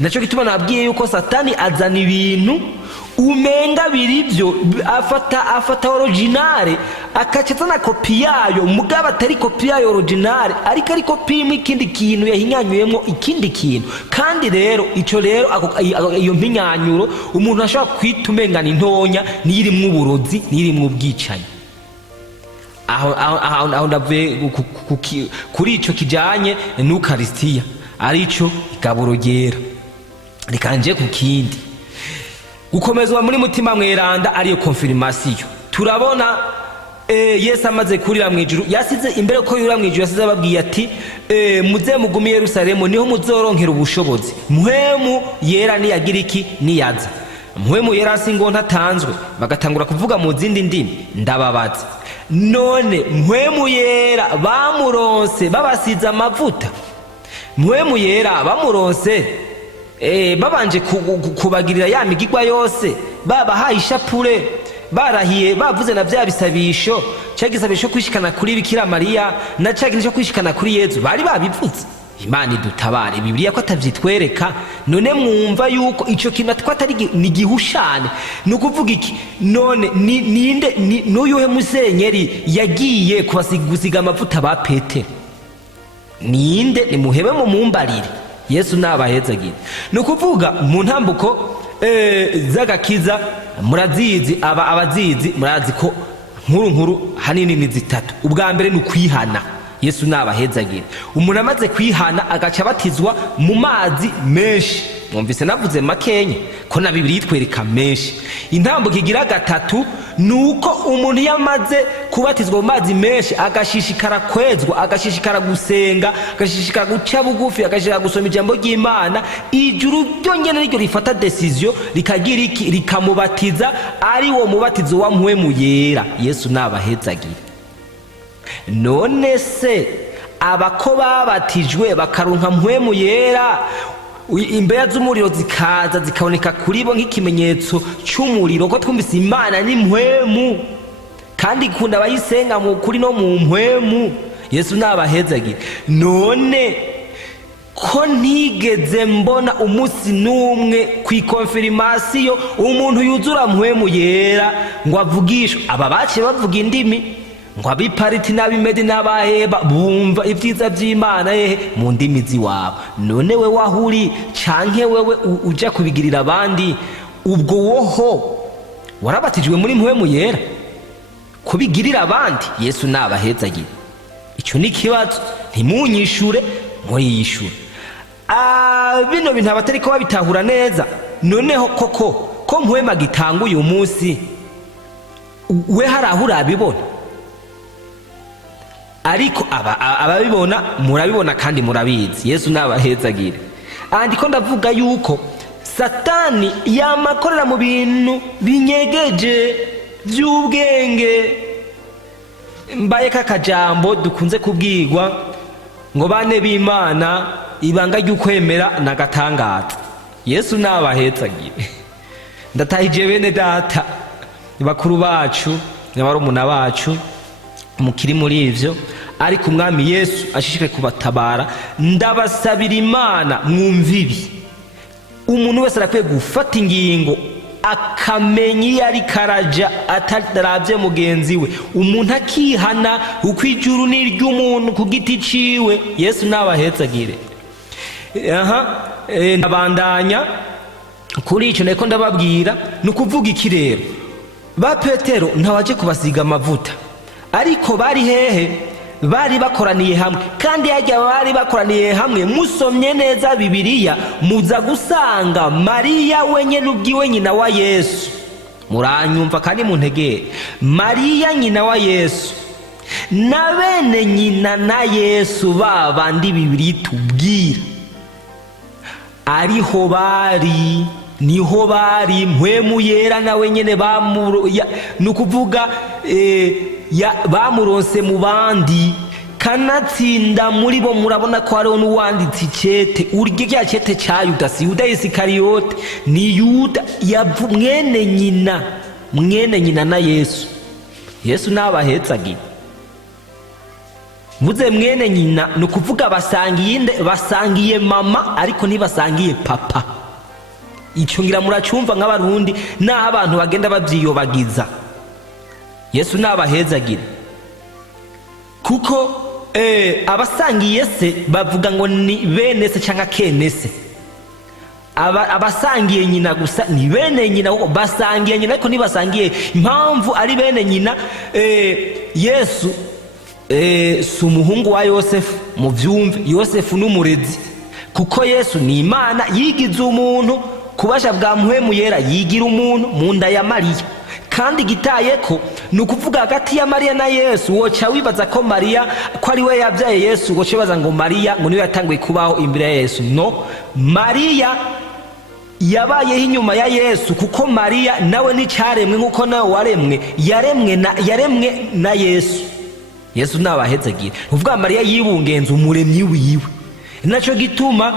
Naco gituma nabwiye yuko Satani azana ibintu umenga birivyo, afata originale akacetana kopi yayo, mugabo atari kopi yayo originale, ariko ari kopi imwe ikindi kintu yahinyanyuyemo ikindi kintu. Kandi rero ico rero iyo mpinyanyuro umuntu ashobora kwita umengana intonya, niyirimwo uburozi, niyirimwo ubwicanyi. Aho ndavuye kuri ico kijanye n'Ukaristiya, arico igaburo ryera. Rikanje ku kindi, gukomezwa muri mutima mweranda, ariyo confirmation. Turabona Yesu amaze kurira mu ijuru, yasize imbere ko yura mu ijuru, yasize ababwiye ati muze mugume Yerusalemu, niho muzoronkera ubushobozi. Mpwemu yera niyagira iki? Niyaza. Mpwemu yera singo ntatanzwe, bagatangura kuvuga mu zindi ndimi, ndababaza. None mpwemu yera bamuronse babasize amavuta? Mpwemu yera bamuronse babanje kubagirira ya migigwa yose, babahaye ishapure, barahiye, bavuze na bya bisabisho, cya gisabisho kwishikana kuri Bikira Mariya na cya gisabisho kwishikana kuri Yezu, bari babivuze. Imana idutabare, Bibiliya ko atavyitwereka. None mwumva yuko ico kintu atwa atari ni gihushane. Nukuvuga iki? None ninde n'uyuhe musenyeri yagiye kubasiga amavuta ba Petero? Ninde? Nimuhebe mu mumbarire. Yesu nabahezagire. Nukuvuga mu ntambuko z'agakiza murazizi, abazizi murazi ko nkuru hanini ni zitatu. Ubwa mbere ni kwihana. Yesu nabahezagire. Umuntu amaze kwihana agaca batizwa mu mazi menshi. Mwumvise navuze makenya ko na Bibiliya itwereka menshi. Intambuko igira gatatu nuko umuntu yamaze kubatizwa mu mazi menshi agashishikara kwezwa, agashishikara gusenga, agashishikara guca bugufi, agashishikara gusoma ijambo ry'Imana, ijuru ryonyene ryo rifata decision rikagira iki? Rikamubatiza, ari wo mubatizo wa mpwemu yera. Yesu nabahezagire. None se abako babatijwe bakaronka mpwemu yera, imbeya z'umuriro zikaza zikaboneka kuri bo nk'ikimenyetso cy'umuriro, ko twumvise Imana ni mpwemu kandi ikunda abayisenga mu kuri no mu mpwemu. Yesu nabahezagire. None ko ntigeze mbona umunsi n'umwe kw'ikonfirmation umuntu yuzura mpwemu yera ngo avugishwe. Aba baciye bavuga indimi, ngo abipariti n'abimedi n'abaheba bumva ibyiza by'Imana mu ndimi ziwabo. None we wahuri canke wewe uja kubigirira abandi, ubwo woho warabatijwe muri mpwemu yera kubigirira abandi? Yesu nabahezagire. Ico ni kibazo, ntimunyishure muriyishure. Bino bintu abatari ko babitahura neza. Noneho koko ko mpwema gitanga uyu munsi, we harahura abibona, ariko ababibona murabibona kandi murabizi. Yesu nabahezagire. Andiko ndavuga yuko Satani yamakorera mu bintu binyegeje by'ubwenge. Mbaye kakajambo dukunze kubwirwa ngo bane b'Imana, ibanga ry'ukwemera nagatangaza. Yesu nabahezagire. Ndatahije bene data, bakuru bacu n'abarumuna bacu mukiri muri ivyo, ariko umwami Yesu ashishikaye kubatabara. Ndabasabira Imana mwumvibi, umuntu wese arakwiye gufata ingingo akamenya iyo ari karaja ataravye mugenzi we, umuntu akihana uko ijuru ni iry'umuntu ku giti ciwe. Yesu nabahezagire. Ndabandanya kuri ico niko ndababwira, nukuvuga iki rero? Ba Petero ntawaje kubasiga amavuta, ariko bari hehe? Bari bakoraniye hamwe, kandi yajya bari bakoraniye hamwe musomye neza Bibiliya muza gusanga Mariya wenyene ubwiwe nyina wa Yesu. Muranyumva kandi muntegere, Mariya nyina wa Yesu na bene nyina na Yesu babandi Bibiliya itubwira ariho bari, niho bari. Mpwemu Yera nawe nyene nukuvuga bamuronse mu bandi, kanatsinda muri bo. Murabona ko hariho n'uwanditse icete, urya cete ca Yuda, si Yuda Isikariyote, ni Yuda mwene nyina na Yesu. Yesu nabahezagire. Muze mwene nyina nukuvuga basangiye mama ariko ntibasangiye papa. Ico ngira muracumva nk'abarundi naho abantu bagenda bavyiyobagiza. Yesu nabahezagire. Kuko abasangiye se bavuga ngo ni bene se canke kene se. Abasangiye nyina gusa ni bene nyina, basangiye nyina ariko ntibasangiye. Impamvu ari bene nyina, Yesu si umuhungu wa Yosefu, muvyumve. Yosefu n'umurezi, kuko Yesu ni Imana yigize umuntu kubasha bwa Mpwemu Yera, yigira umuntu mu nda ya Mariya. Kandi gitayeko nukuvuga hagati ya Mariya na Yesu, woca wibaza ko Mariya ko ari we yabyaye Yesu, woca wibaza ngo Mariya ngo niwe yatanguye kubaho imbere ya Yesu. No, Mariya yabayeho inyuma ya Yesu, kuko Mariya nawe ni caremwe nkuko nawe waremwe, yaremwe na Yesu. Yesu nabahezagire. Uvuga Mariya yibungenza umuremyi wiwe. Naco gituma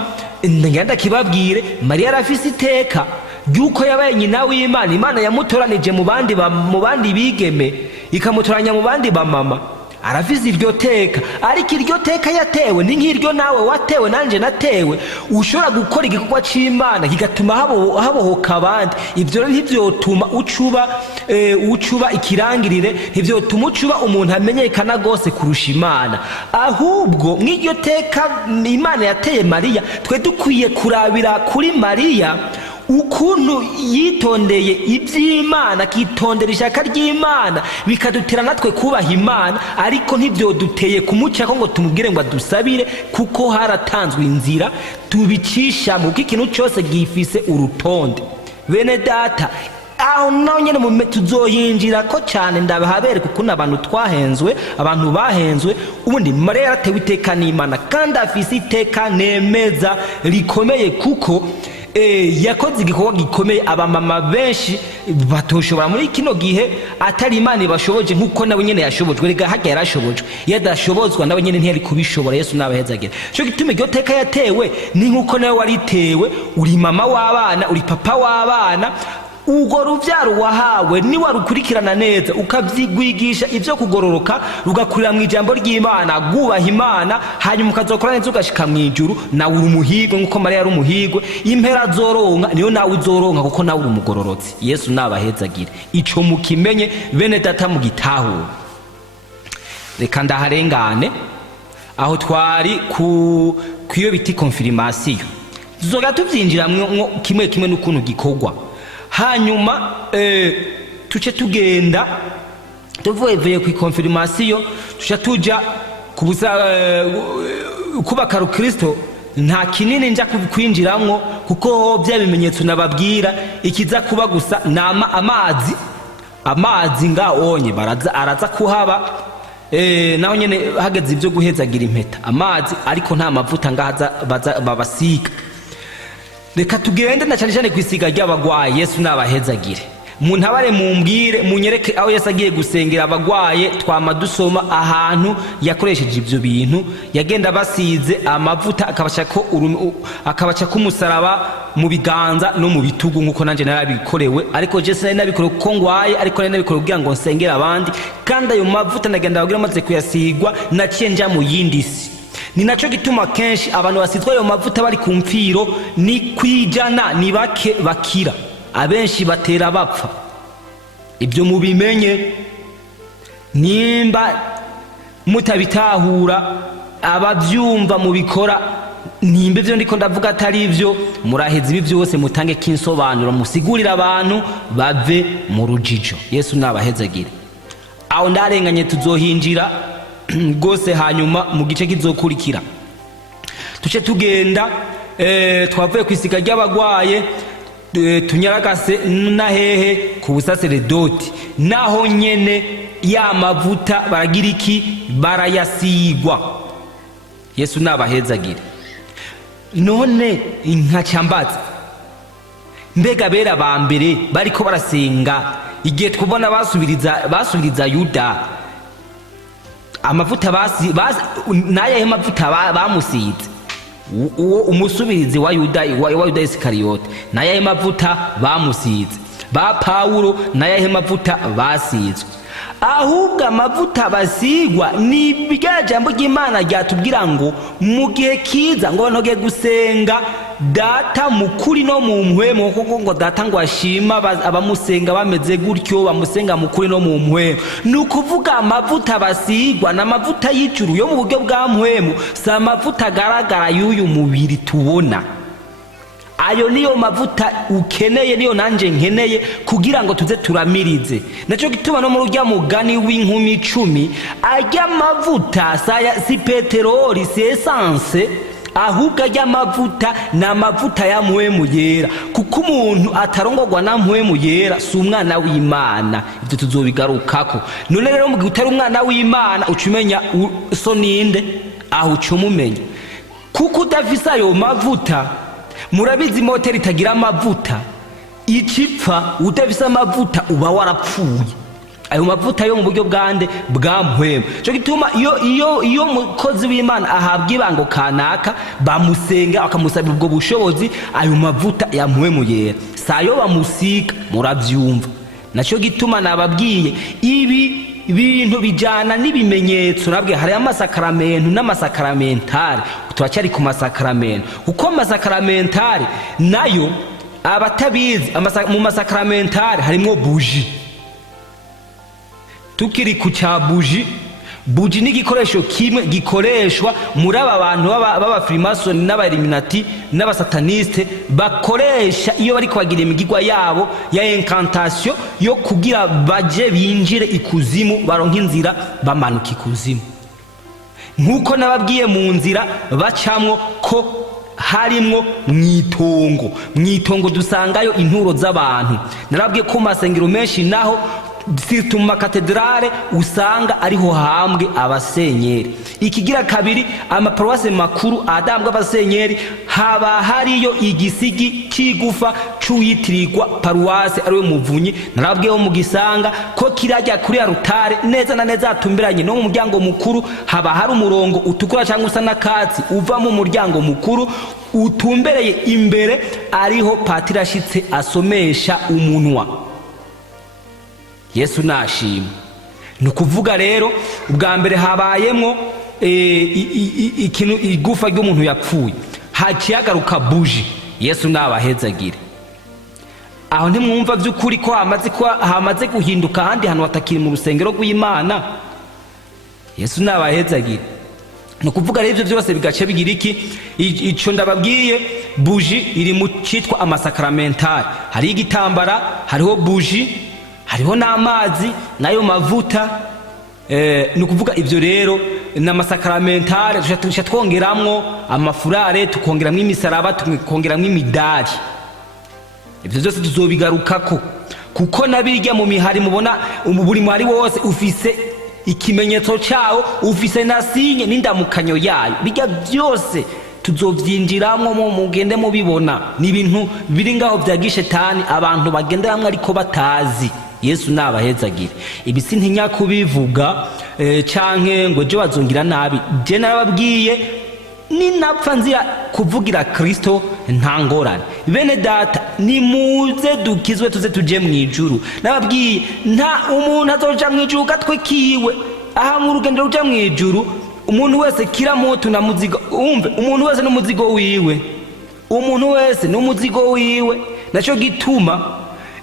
ngenda kibabwire, Mariya arafise iteka ryuko yabaye nyina w'Imana. Imana yamutoranije mu bandi bigeme, ikamutoranya mu bandi bamama. Arafise iryo teka, ariko iryo teka yatewe ni nk'iryo nawe watewe nanje natewe. Ushobora gukora igikorwa c'Imana kigatuma habohoka abandi. Ivyo ntivyotuma ucuba ikirangirire, ntivyotuma ucuba umuntu amenyekana gose kurusha Imana. Ahubwo mw'iryo teka Imana yateye Mariya, twe dukwiye kurabira kuri Mariya ukuntu yitondeye iby'Imana, kitondera ishaka ry'Imana, bikadutera natwe kubaha Imana. Ariko ntivyoduteye kumucako ngo tumubwire ngo adusabire, kuko haratanzwe inzira tubicisha mu ikintu cyose gifise urutonde. Bene data, aho naho nyene tuzoyinjira ko cyane, ndabahabere kuko n'abantu twahenzwe, abantu bahenzwe. Ubundi Mariya yaratewe iteka n'Imana, kandi afise iteka nemeza rikomeye, kuko yakoze igikorwa gikomeye abamama benshi batoshobora muri kino gihe atari Imana ibashoboje nkuko nawe nyene yashobojwe. Rega hajya yarashobojwe, yadashobozwa nawe nyene ntiyari kubishobora. Yesu nabahezagire. Cyo gituma iryo teka yatewe ni nkuko nawe waritewe. Uri mama w'abana, uri papa w'abana. Ugo ruvyaro wahawe ni warukurikirana neza, ukavyigwigisha ivyo kugororoka, rugakurira mu ijambo ry'Imana, gubaha Imana, hanyuma ukazokora neza ugashika mu ijuru. Nawe uri umuhigwe nkuko Mariya ari umuhigwe. Impera zoronka niyo nawe uzoronka, kuko nawe uri umugororotsi. Yesu nabahezagire. Ico mukimenye bene data mugitahure. Reka ndaharengane aho twari kuyo biti confirmation. Tuzoga tuvyinjiramwo kimwe n'ukuntu gikorwa. Hanyuma tuce tugenda tuvuye ku confirmation, tuca tuja kubusa kubaka Kristo. Nta kinini nja kwinjiramwo, kuko bya bimenyetso nababwira ikiza kuba gusa nama amazi ngaonye araza kuhaba. Naho nyene hageze ivyo guhezagira impeta amazi, ariko nta mavuta ngaza babasiga. Reka tugende na cyane kwisiga ry'abagwaye. Yesu nabahezagire. Muntabare mumbwire, munyereke aho Yesu agiye gusengera abagwaye. Twama dusoma ahantu yakoresheje ivyo bintu, yagenda basize amavuta, akabaca ko umusaraba mu biganza no mu bitugu, nkuko nanje narabikorewe. Ariko je sinari nabikorewe kuko ngwaye, ariko nari nabikorewe kugira ngo nsengera abandi. Kandi ayo mavuta nagenda bagira maze kuyasigwa, naciye nja mu yindi si. Ni naco gituma kenshi abantu basizwa ayo mavuta bari ku mfiro ni kwijana, ni bake bakira. abenshi batera bapfa. Ibyo mubimenye, nimba mutabitahura abavyumva mubikora, nimba ivyo ndiko ndavuga atari ivyo, muraheza ibi byose mutange kinsobanuro, musigurira abantu bave mu rujijo. Yesu nabahezagire. Aho ndarenganye tuzohinjira gose hanyuma mu gice kizokurikira. Tuce tugenda twavuye kwisiga ry'abagwaye, tunyaragase na hehe ku busaseredoti, naho nyene ya mavuta baragira iki, barayasigwa. Yesu nabahezagire. None inkacyambaza, mbega bera ba mbere bariko barasenga igihe twubona basubiriza Yuda, amavuta nayahe mavuta bamusize? Uwo umusubirizi wa Yuda Isikariyote, nayahe mavuta bamusize? Ba Pawulo nayahe mavuta basizwe? Ahubwo amavuta basigwa ni bya jambo ry'Imana ryatubwira ngo mu gihe kiza ngo ntoge gusenga data mukuri no mu mpwemo, kuko ngo data ngo ashima abamusenga bameze gutyo, bamusenga mukuri no mu mpwemo. Nukuvuga amavuta basigwa na mavuta y'ijuru yo mu buryo bwa mpwemo, sa amavuta agaragara y'uyu mubiri tubona. Ayo niyo mavuta ukeneye, niyo nanje nkeneye kugira ngo tuze turamirize. Naco gituma no mu rujya mugani w'inkumi 10, ajya mavuta si peteroli, si essence, ahubwo ajya mavuta na mavuta ya mpwemu yera, kuko umuntu atarongorwa na mpwemu yera si umwana w'Imana. Ibyo tuzobigarukako. None rero mu gihe utari umwana w'Imana ucumenya so ninde, aho ucumumenya, kuko udafise ayo mavuta. Murabizi moteri itagira amavuta icipfa, udafise amavuta uba warapfuye. Ayo mavuta yo mu buryo bwande bwa mpwemu. Cyo gituma iyo mukozi w'Imana ahabwa ibango kanaka, bamusenga bakamusabira ubwo bushobozi, ayo mavuta ya mpwemu yera sayo bamusika. Muravyumva? Naco gituma nababwiye ibi ibintu bijana n'ibimenyetso. Nabwe hari amasakramentu n'amasakramentari, turacyari ku masakramentu, kuko amasakramentari nayo abatabizi, mu masakramentari harimo buji. Tukiri ku cya buji ni igikoresho kimwe gikoreshwa muri aba bantu b'abafrimasoni n'abaeliminati n'abasataniste bakoresha iyo bari kubagira imigirwa yabo ya incantation yo kugira baje binjire ikuzimu, baronka inzira bamanuka ikuzimu. Nkuko nababwiye mu nzira bacamwo ko harimwo mwitongo dusangayo inturo z'abantu. Narabwiye ko masengero menshi naho situma katedrale usanga ariho hambwe abasenyeri. Ikigira kabiri, amaparuwase makuru adambwa abasenyeri haba hariyo igisigi kigufa cuyitirirwa paruwase ariwe muvunyi. Narabwiyeho mu Gisanga ko kirajya kuri ya rutare neza na neza atumbiranye no mu muryango mukuru, haba hari umurongo utukura cyangwa usa n'akatsi uva mu muryango mukuru utumbereye imbere, ariho patiri ashitse asomesha umunwa. Yesu nashima. Nukuvuga rero ubwa mbere habayemwo ikintu igufa ry'umuntu yapfuye, hakiyagaruka buji. Yesu nabahezagire. Aho ntimwumva by'ukuri ko hamaze guhinduka ahandi hantu hatakiri mu rusengero rw'Imana? Yesu nabahezagire. Nukuvuga rero ibyo byose bigace bigira iki? Ico ndababwiye, buji iri mu citwa amasakramentari. Hari igitambara, hariho buji, hariho n'amazi nayo mavuta. Nukuvuga ibyo rero n'amasakramentari tuja twongeramwo amafurare, tukongeramwo imisaraba, tukongeramwo imidari. Ibyo byose tuzobigarukako, kuko nabirya mu mihari mubona buri mwari wose ufise ikimenyetso cyawo, ufise na sinye n'indamukanyo yayo. Bijya byose tuzovyinjiramwo mugende mubibona. Ni ibintu biri ngaho bya gishetani abantu bagenderamwe ariko batazi. Yesu nabahezagire. Ibi sintinya kubivuga canke ngo je bazongira nabi. Je narababwiye ninapfa nzira kuvugira Kristo nta ngorane. Bene data, nimuze dukizwe tuze tuje mu ijuru. Nababwiye nta umuntu azoja mu ijuru gatwe kiwe. Aha mu rugendo ruja mu ijuru umuntu wese kira moto na muzigo. Umve, umuntu wese n'umuzigo wiwe. Umuntu wese n'umuzigo wiwe. Naco gituma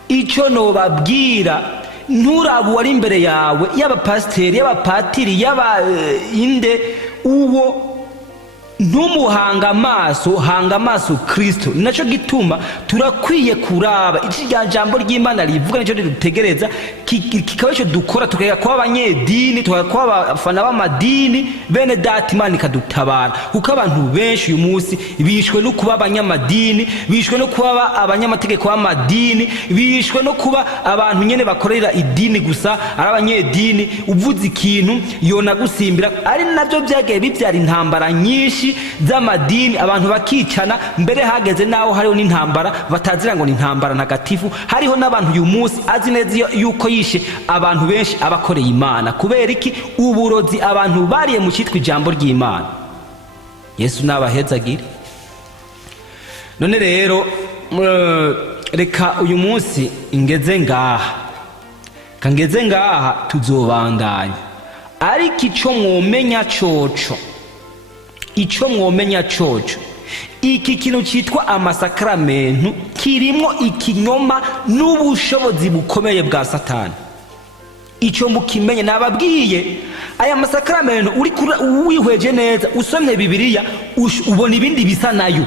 icyo nobabwira, nturabe uwari imbere yawe, yaba pasiteri, yaba patiri, yaba inde, uwo ntumuhanga amaso, hanga amaso Kristo. Ninaco gituma turakwiye kuraba iki jambo ry'Imana rivuga, nico dutegereza kikaba cyo dukora, tukaya kwa abanyedini, tukaya kwa abafana b'amadini. Bene data, Imana ikadutabara, kuko abantu benshi uyu munsi bishwe no kuba abanyamadini, bishwe no kuba abanyamategeko b'amadini, bishwe no kuba abantu nyene bakorera idini gusa, ari abanyedini. Uvuze ikintu yona gusimbira, ari navyo byagiye bibyara intambara nyinshi z'amadini, abantu bakicana. Mbere hageze naho hariho n'intambara batazira ngo ni intambara ntagatifu. Hariho n'abantu uyu munsi azi neza yuko yishe abantu benshi abakoreye Imana. Kubera iki? Uburozi abantu bariye mu cyitwa ijambo ry'Imana. Yesu nabahezagire. None rero reka uyu munsi ngeze ngaha tuzobandanya, ariko icyo mwomenya coco, iki kintu cyitwa amasakramentu kirimo ikinyoma n'ubushobozi bukomeye bwa Satani. Icyo mukimenye, nababwiye aya masakramentu uri wihweje neza, usomye Bibiliya ubona ibindi bisa nayo.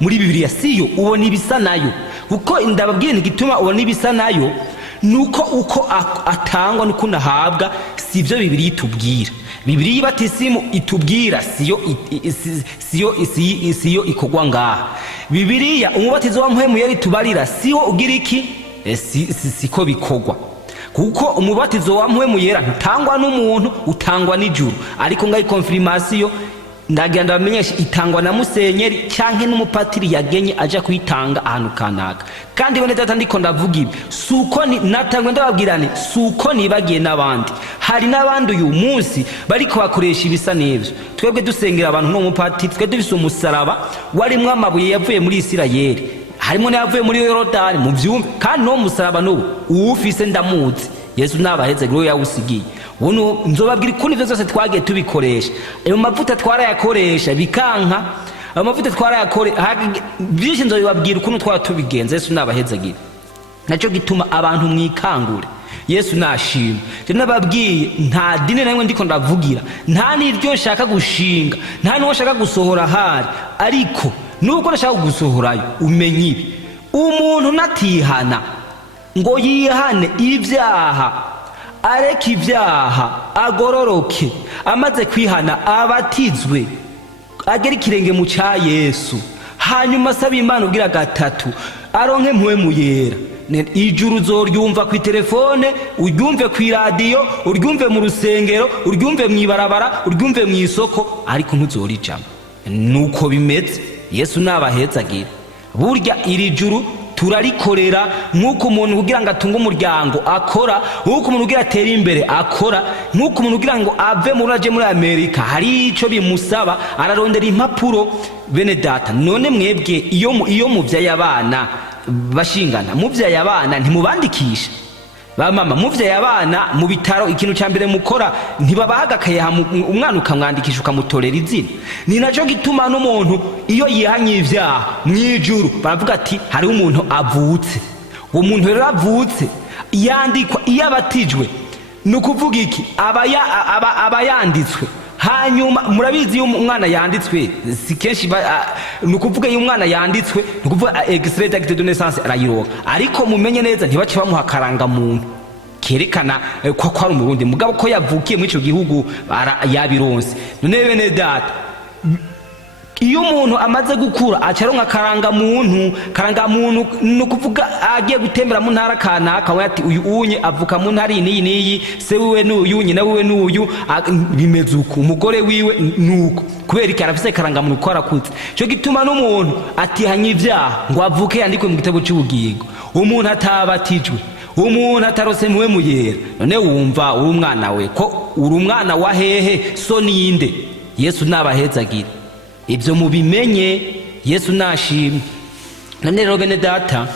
Muri Bibiliya siyo, ubona ibisa nayo. Kuko ndababwiye ntigituma ubona ibisa nayo, nuko uko atangwa nuko nahabwa sivyo Bibiliya itubwira. Bibiliya ibatisimu itubwira siyo ikogwa ngaha. Bibiliya umubatizo wa Mpwemu Yera itubarira siwo ugira iki, siko bikogwa. Kuko umubatizo wa Mpwemu Yera ntutangwa n'umuntu, utangwa n'ijuru. Ariko ngaho confirmation ndagenda bamenyesha itangwa na musenyeri cyanke n'umupatiri yagenye aja kuyitanga ahantu kanaka. Kandi bone data ndiko ndavuga ibi suko natangwe ndababwirane, suko nibagiye n'abandi. Hari n'abandi uyu munsi bariko bakoresha ibisa n'ivyo. Twebwe dusengera abantu no mupatiri, twe dufise umusaraba warimwe amabuye yavuye muri Isirayeli, harimo n'yavuye muri Yorodani, mu vyumve. Kandi no musaraba n'ubu uwufise ndamuzi. Yesu nabaheze gro yawusigiye. Wono nzobabwira ukuntu ivyo zose twagiye tubikoresha. Ayo mavuta twarayakoresha bikanka, ayo mavuta byinshi nzobabwira ukuntu twatubigenza. Yesu nabahezagira. Naco gituma abantu mwikangure. Yesu nashima. Je nababwiye nta dini namwe ndiko ndavugira, nta niryo nshaka gushinga, nta n'uwo nshaka gusohora hari. Ariko nubwo nashaka gusohorayo, umenye ibi: umuntu natihana ngo yihane ibyaha, areka ibyaha, agororoke, amaze kwihana abatizwe, agera ikirenge mu cya Yesu, hanyuma asaba Imana ubwira gatatu aronke Mpwemu Yera. Ijuru uzoryumva ku telefone, uryumve ku radio, uryumve mu rusengero, uryumve mu ibarabara, uryumve mu isoko, ariko ntuzorijamo. Nuko bimeze. Yesu nabahezagira. Burya iri juru turarikorera nk'uko umuntu kugira ngo atunge umuryango akora, nk'uko umuntu kugira atere imbere akora, nk'uko umuntu kugira ngo ave muri Amerika hari ico bimusaba, ararondera impapuro. Bene data, none mwebwe iyo muvyaye abana bashingana, muvyaye abana ntimubandikisha? Ba mama muvyaye abana mu bitaro, ikintu cya mbere mukora ntibabahagakaye umwana ukamwandikisha ukamutorera izina. Ni naco gituma n'umuntu iyo yihanye ibyaha mwijuru baravuga ati hari umuntu avutse. Uwo muntu rero avutse yandikwa, iyo abatijwe nukuvuga iki, aba yanditswe. Hanyuma murabizi iyo umwana yanditswe si kenshi nukuvuga iyo umwana yanditswe nukuvuga extrait d'acte de naissance arayiroga. Ariko mumenye neza ntibace bamuha karanga muntu kerekana ko ari umurundi, mugabo ko yavukiye muri ico gihugu yabironse. None bene data, iyo umuntu amaze gukura acaronka karanga muntu nukuvuga agiye gutembera mu ntara kanaka, ati uyu unye avuka mu ntari niyi, se wiwe n'uyu, nyina wiwe n'uyu, bimeze uko, umugore wiwe nuko. Kubera iki? arafise karanga muntu ko arakutse. Cyo gituma n'umuntu atihanye ibyaha ngo avuke yandikwe mu gitabo cy'ubugingo. Umuntu atabatijwe, umuntu atarose Mpwemu Yera, none wumva uri umwana we ko uri umwana wa hehe? So ninde? Yesu nabahezagira. Ibyo mubimenye. Yesu nashimwe. None rero bene data,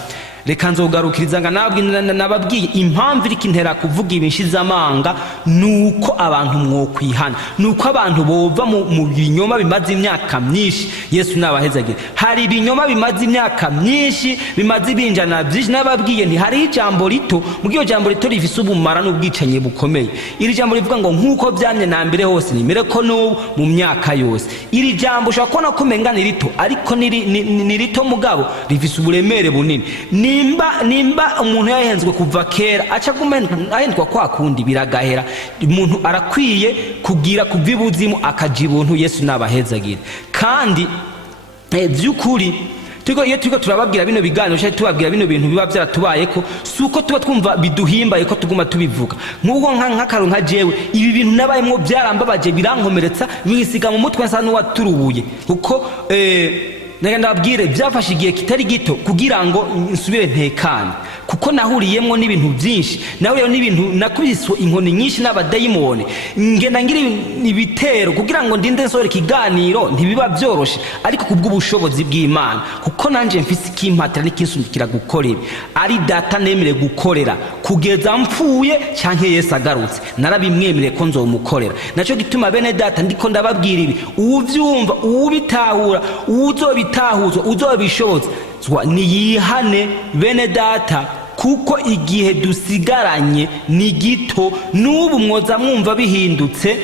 reka nzogarukiriza nababwiye impamvu iriko intera kuvuga ibishize amanga nuko abantu mwokwihana, nuko abantu bova mu binyoma bimaze imyaka myinshi. Yesu nabahezagire. Hari ibinyoma bimaze imyaka myinshi, bimaze ibinjana byinshi. Nababwiye nti hari ijambo rito, mugiyo jambo rito rifise ubumara n'ubwicanye bukomeye. Iri jambo rivuga ngo nkuko byamye na mbere hose nimere ko no mu myaka yose. Iri jambo ushaka kubona ko umenga ni rito, ariko ni rito mugabo rifise uburemere bunini. Nimba umuntu yahenzwe kuva kera aca ahendwa kwa kundi biragahera. Umuntu arakwiye kugira kuvibuzimu akaja ibuntu. Yesu nabahezagire. Kandi byukuri iyo turiko turababwira bino biganiro cyangwa tubabwira bino bintu biba byaratubayeko, suko tuba twumva biduhimbaye ko tuguma tubivuga. Nk'ubwo nk'akaro nka jewe ibi bintu nabayemwo byarambabaje, birankomeretsa, bisiga mu mutwe nsa n'uwaturubuye, kuko ndababwire byafashe igihe kitari gito kugira ngo nsubire ntekane, kuko nahuriyemwo n'ibintu byinshi. Nahuriyeho n'ibintu nakubiswe inkoni nyinshi n'abadayimoni, ngenda ngira ibitero kugira ngo ndinde nsore ikiganiro. Ntibiba byoroshe, ariko kubw'ubushobozi bw'Imana, kuko nanje mfise ikimpatira n'ikinsumikira gukora ibi, ari data nemere gukorera kugeza mpfuye cyanke Yesu agarutse. Narabimwemereye ko nzomukorera. Naco gituma bene data ndiko ndababwira ibi, uvyumva, ubitahura, uzobitahuzwa, uzobishoboza niyihane bene data, kuko igihe dusigaranye ni gito. N'ubu mwoza mwumva bihindutse.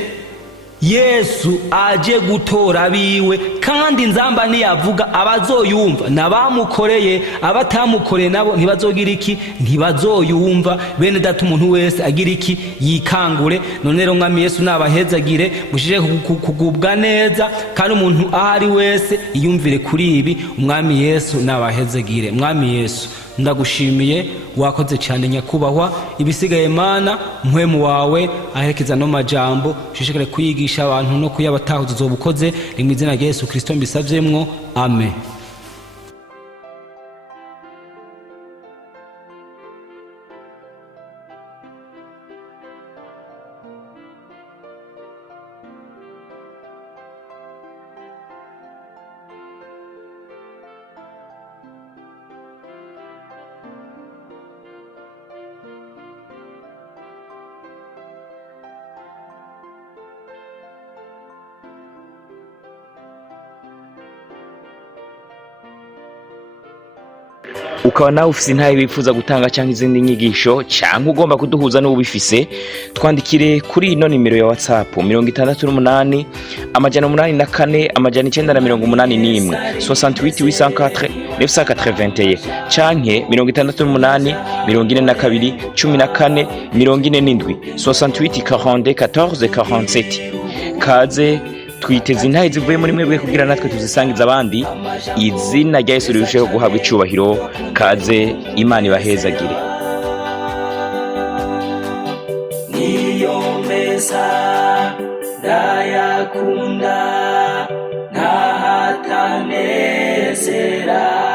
Yesu aje gutora biwe, kandi nzamba niyavuga abazoyumva nabamukoreye, abatamukoreye nabo ntibazogira iki, ntibazoyumva. Bene data umuntu wese agira iki, yikangure. None rero Mwami Yesu nabahezagire, mushije kugubwa neza, kandi umuntu ahari wese iyumvire kuri ibi. Umwami Yesu nabahezagire. Mwami Yesu ndagushimiye, wakoze cyane nyakubahwa. Ibisigaye Mana, mpwemu wawe aherekeza no majambo, ushishikare kuyigisha abantu no kuyabatahuza uzobukoze. Ni mu izina rya Yesu Kristo mbisavyemwo, amen. ukaba nawe ufise intahe wifuza gutanga cyangwa izindi nyigisho cyangwa ugomba kuduhuza n'ubifise, twandikire kuri ino nimero ya WhatsApp 68 884 981 68 804 canke 68 42 14 47 68 42 14 47. Kaze twiteze intahe zivuye muri mwebwe kugira natwe tuzisangiza abandi. Izina rya Yesu rirusheho guhabwa icubahiro. Kaze, Imana ibahezagire. Niyo meza ndayakunda, ntahatanezera.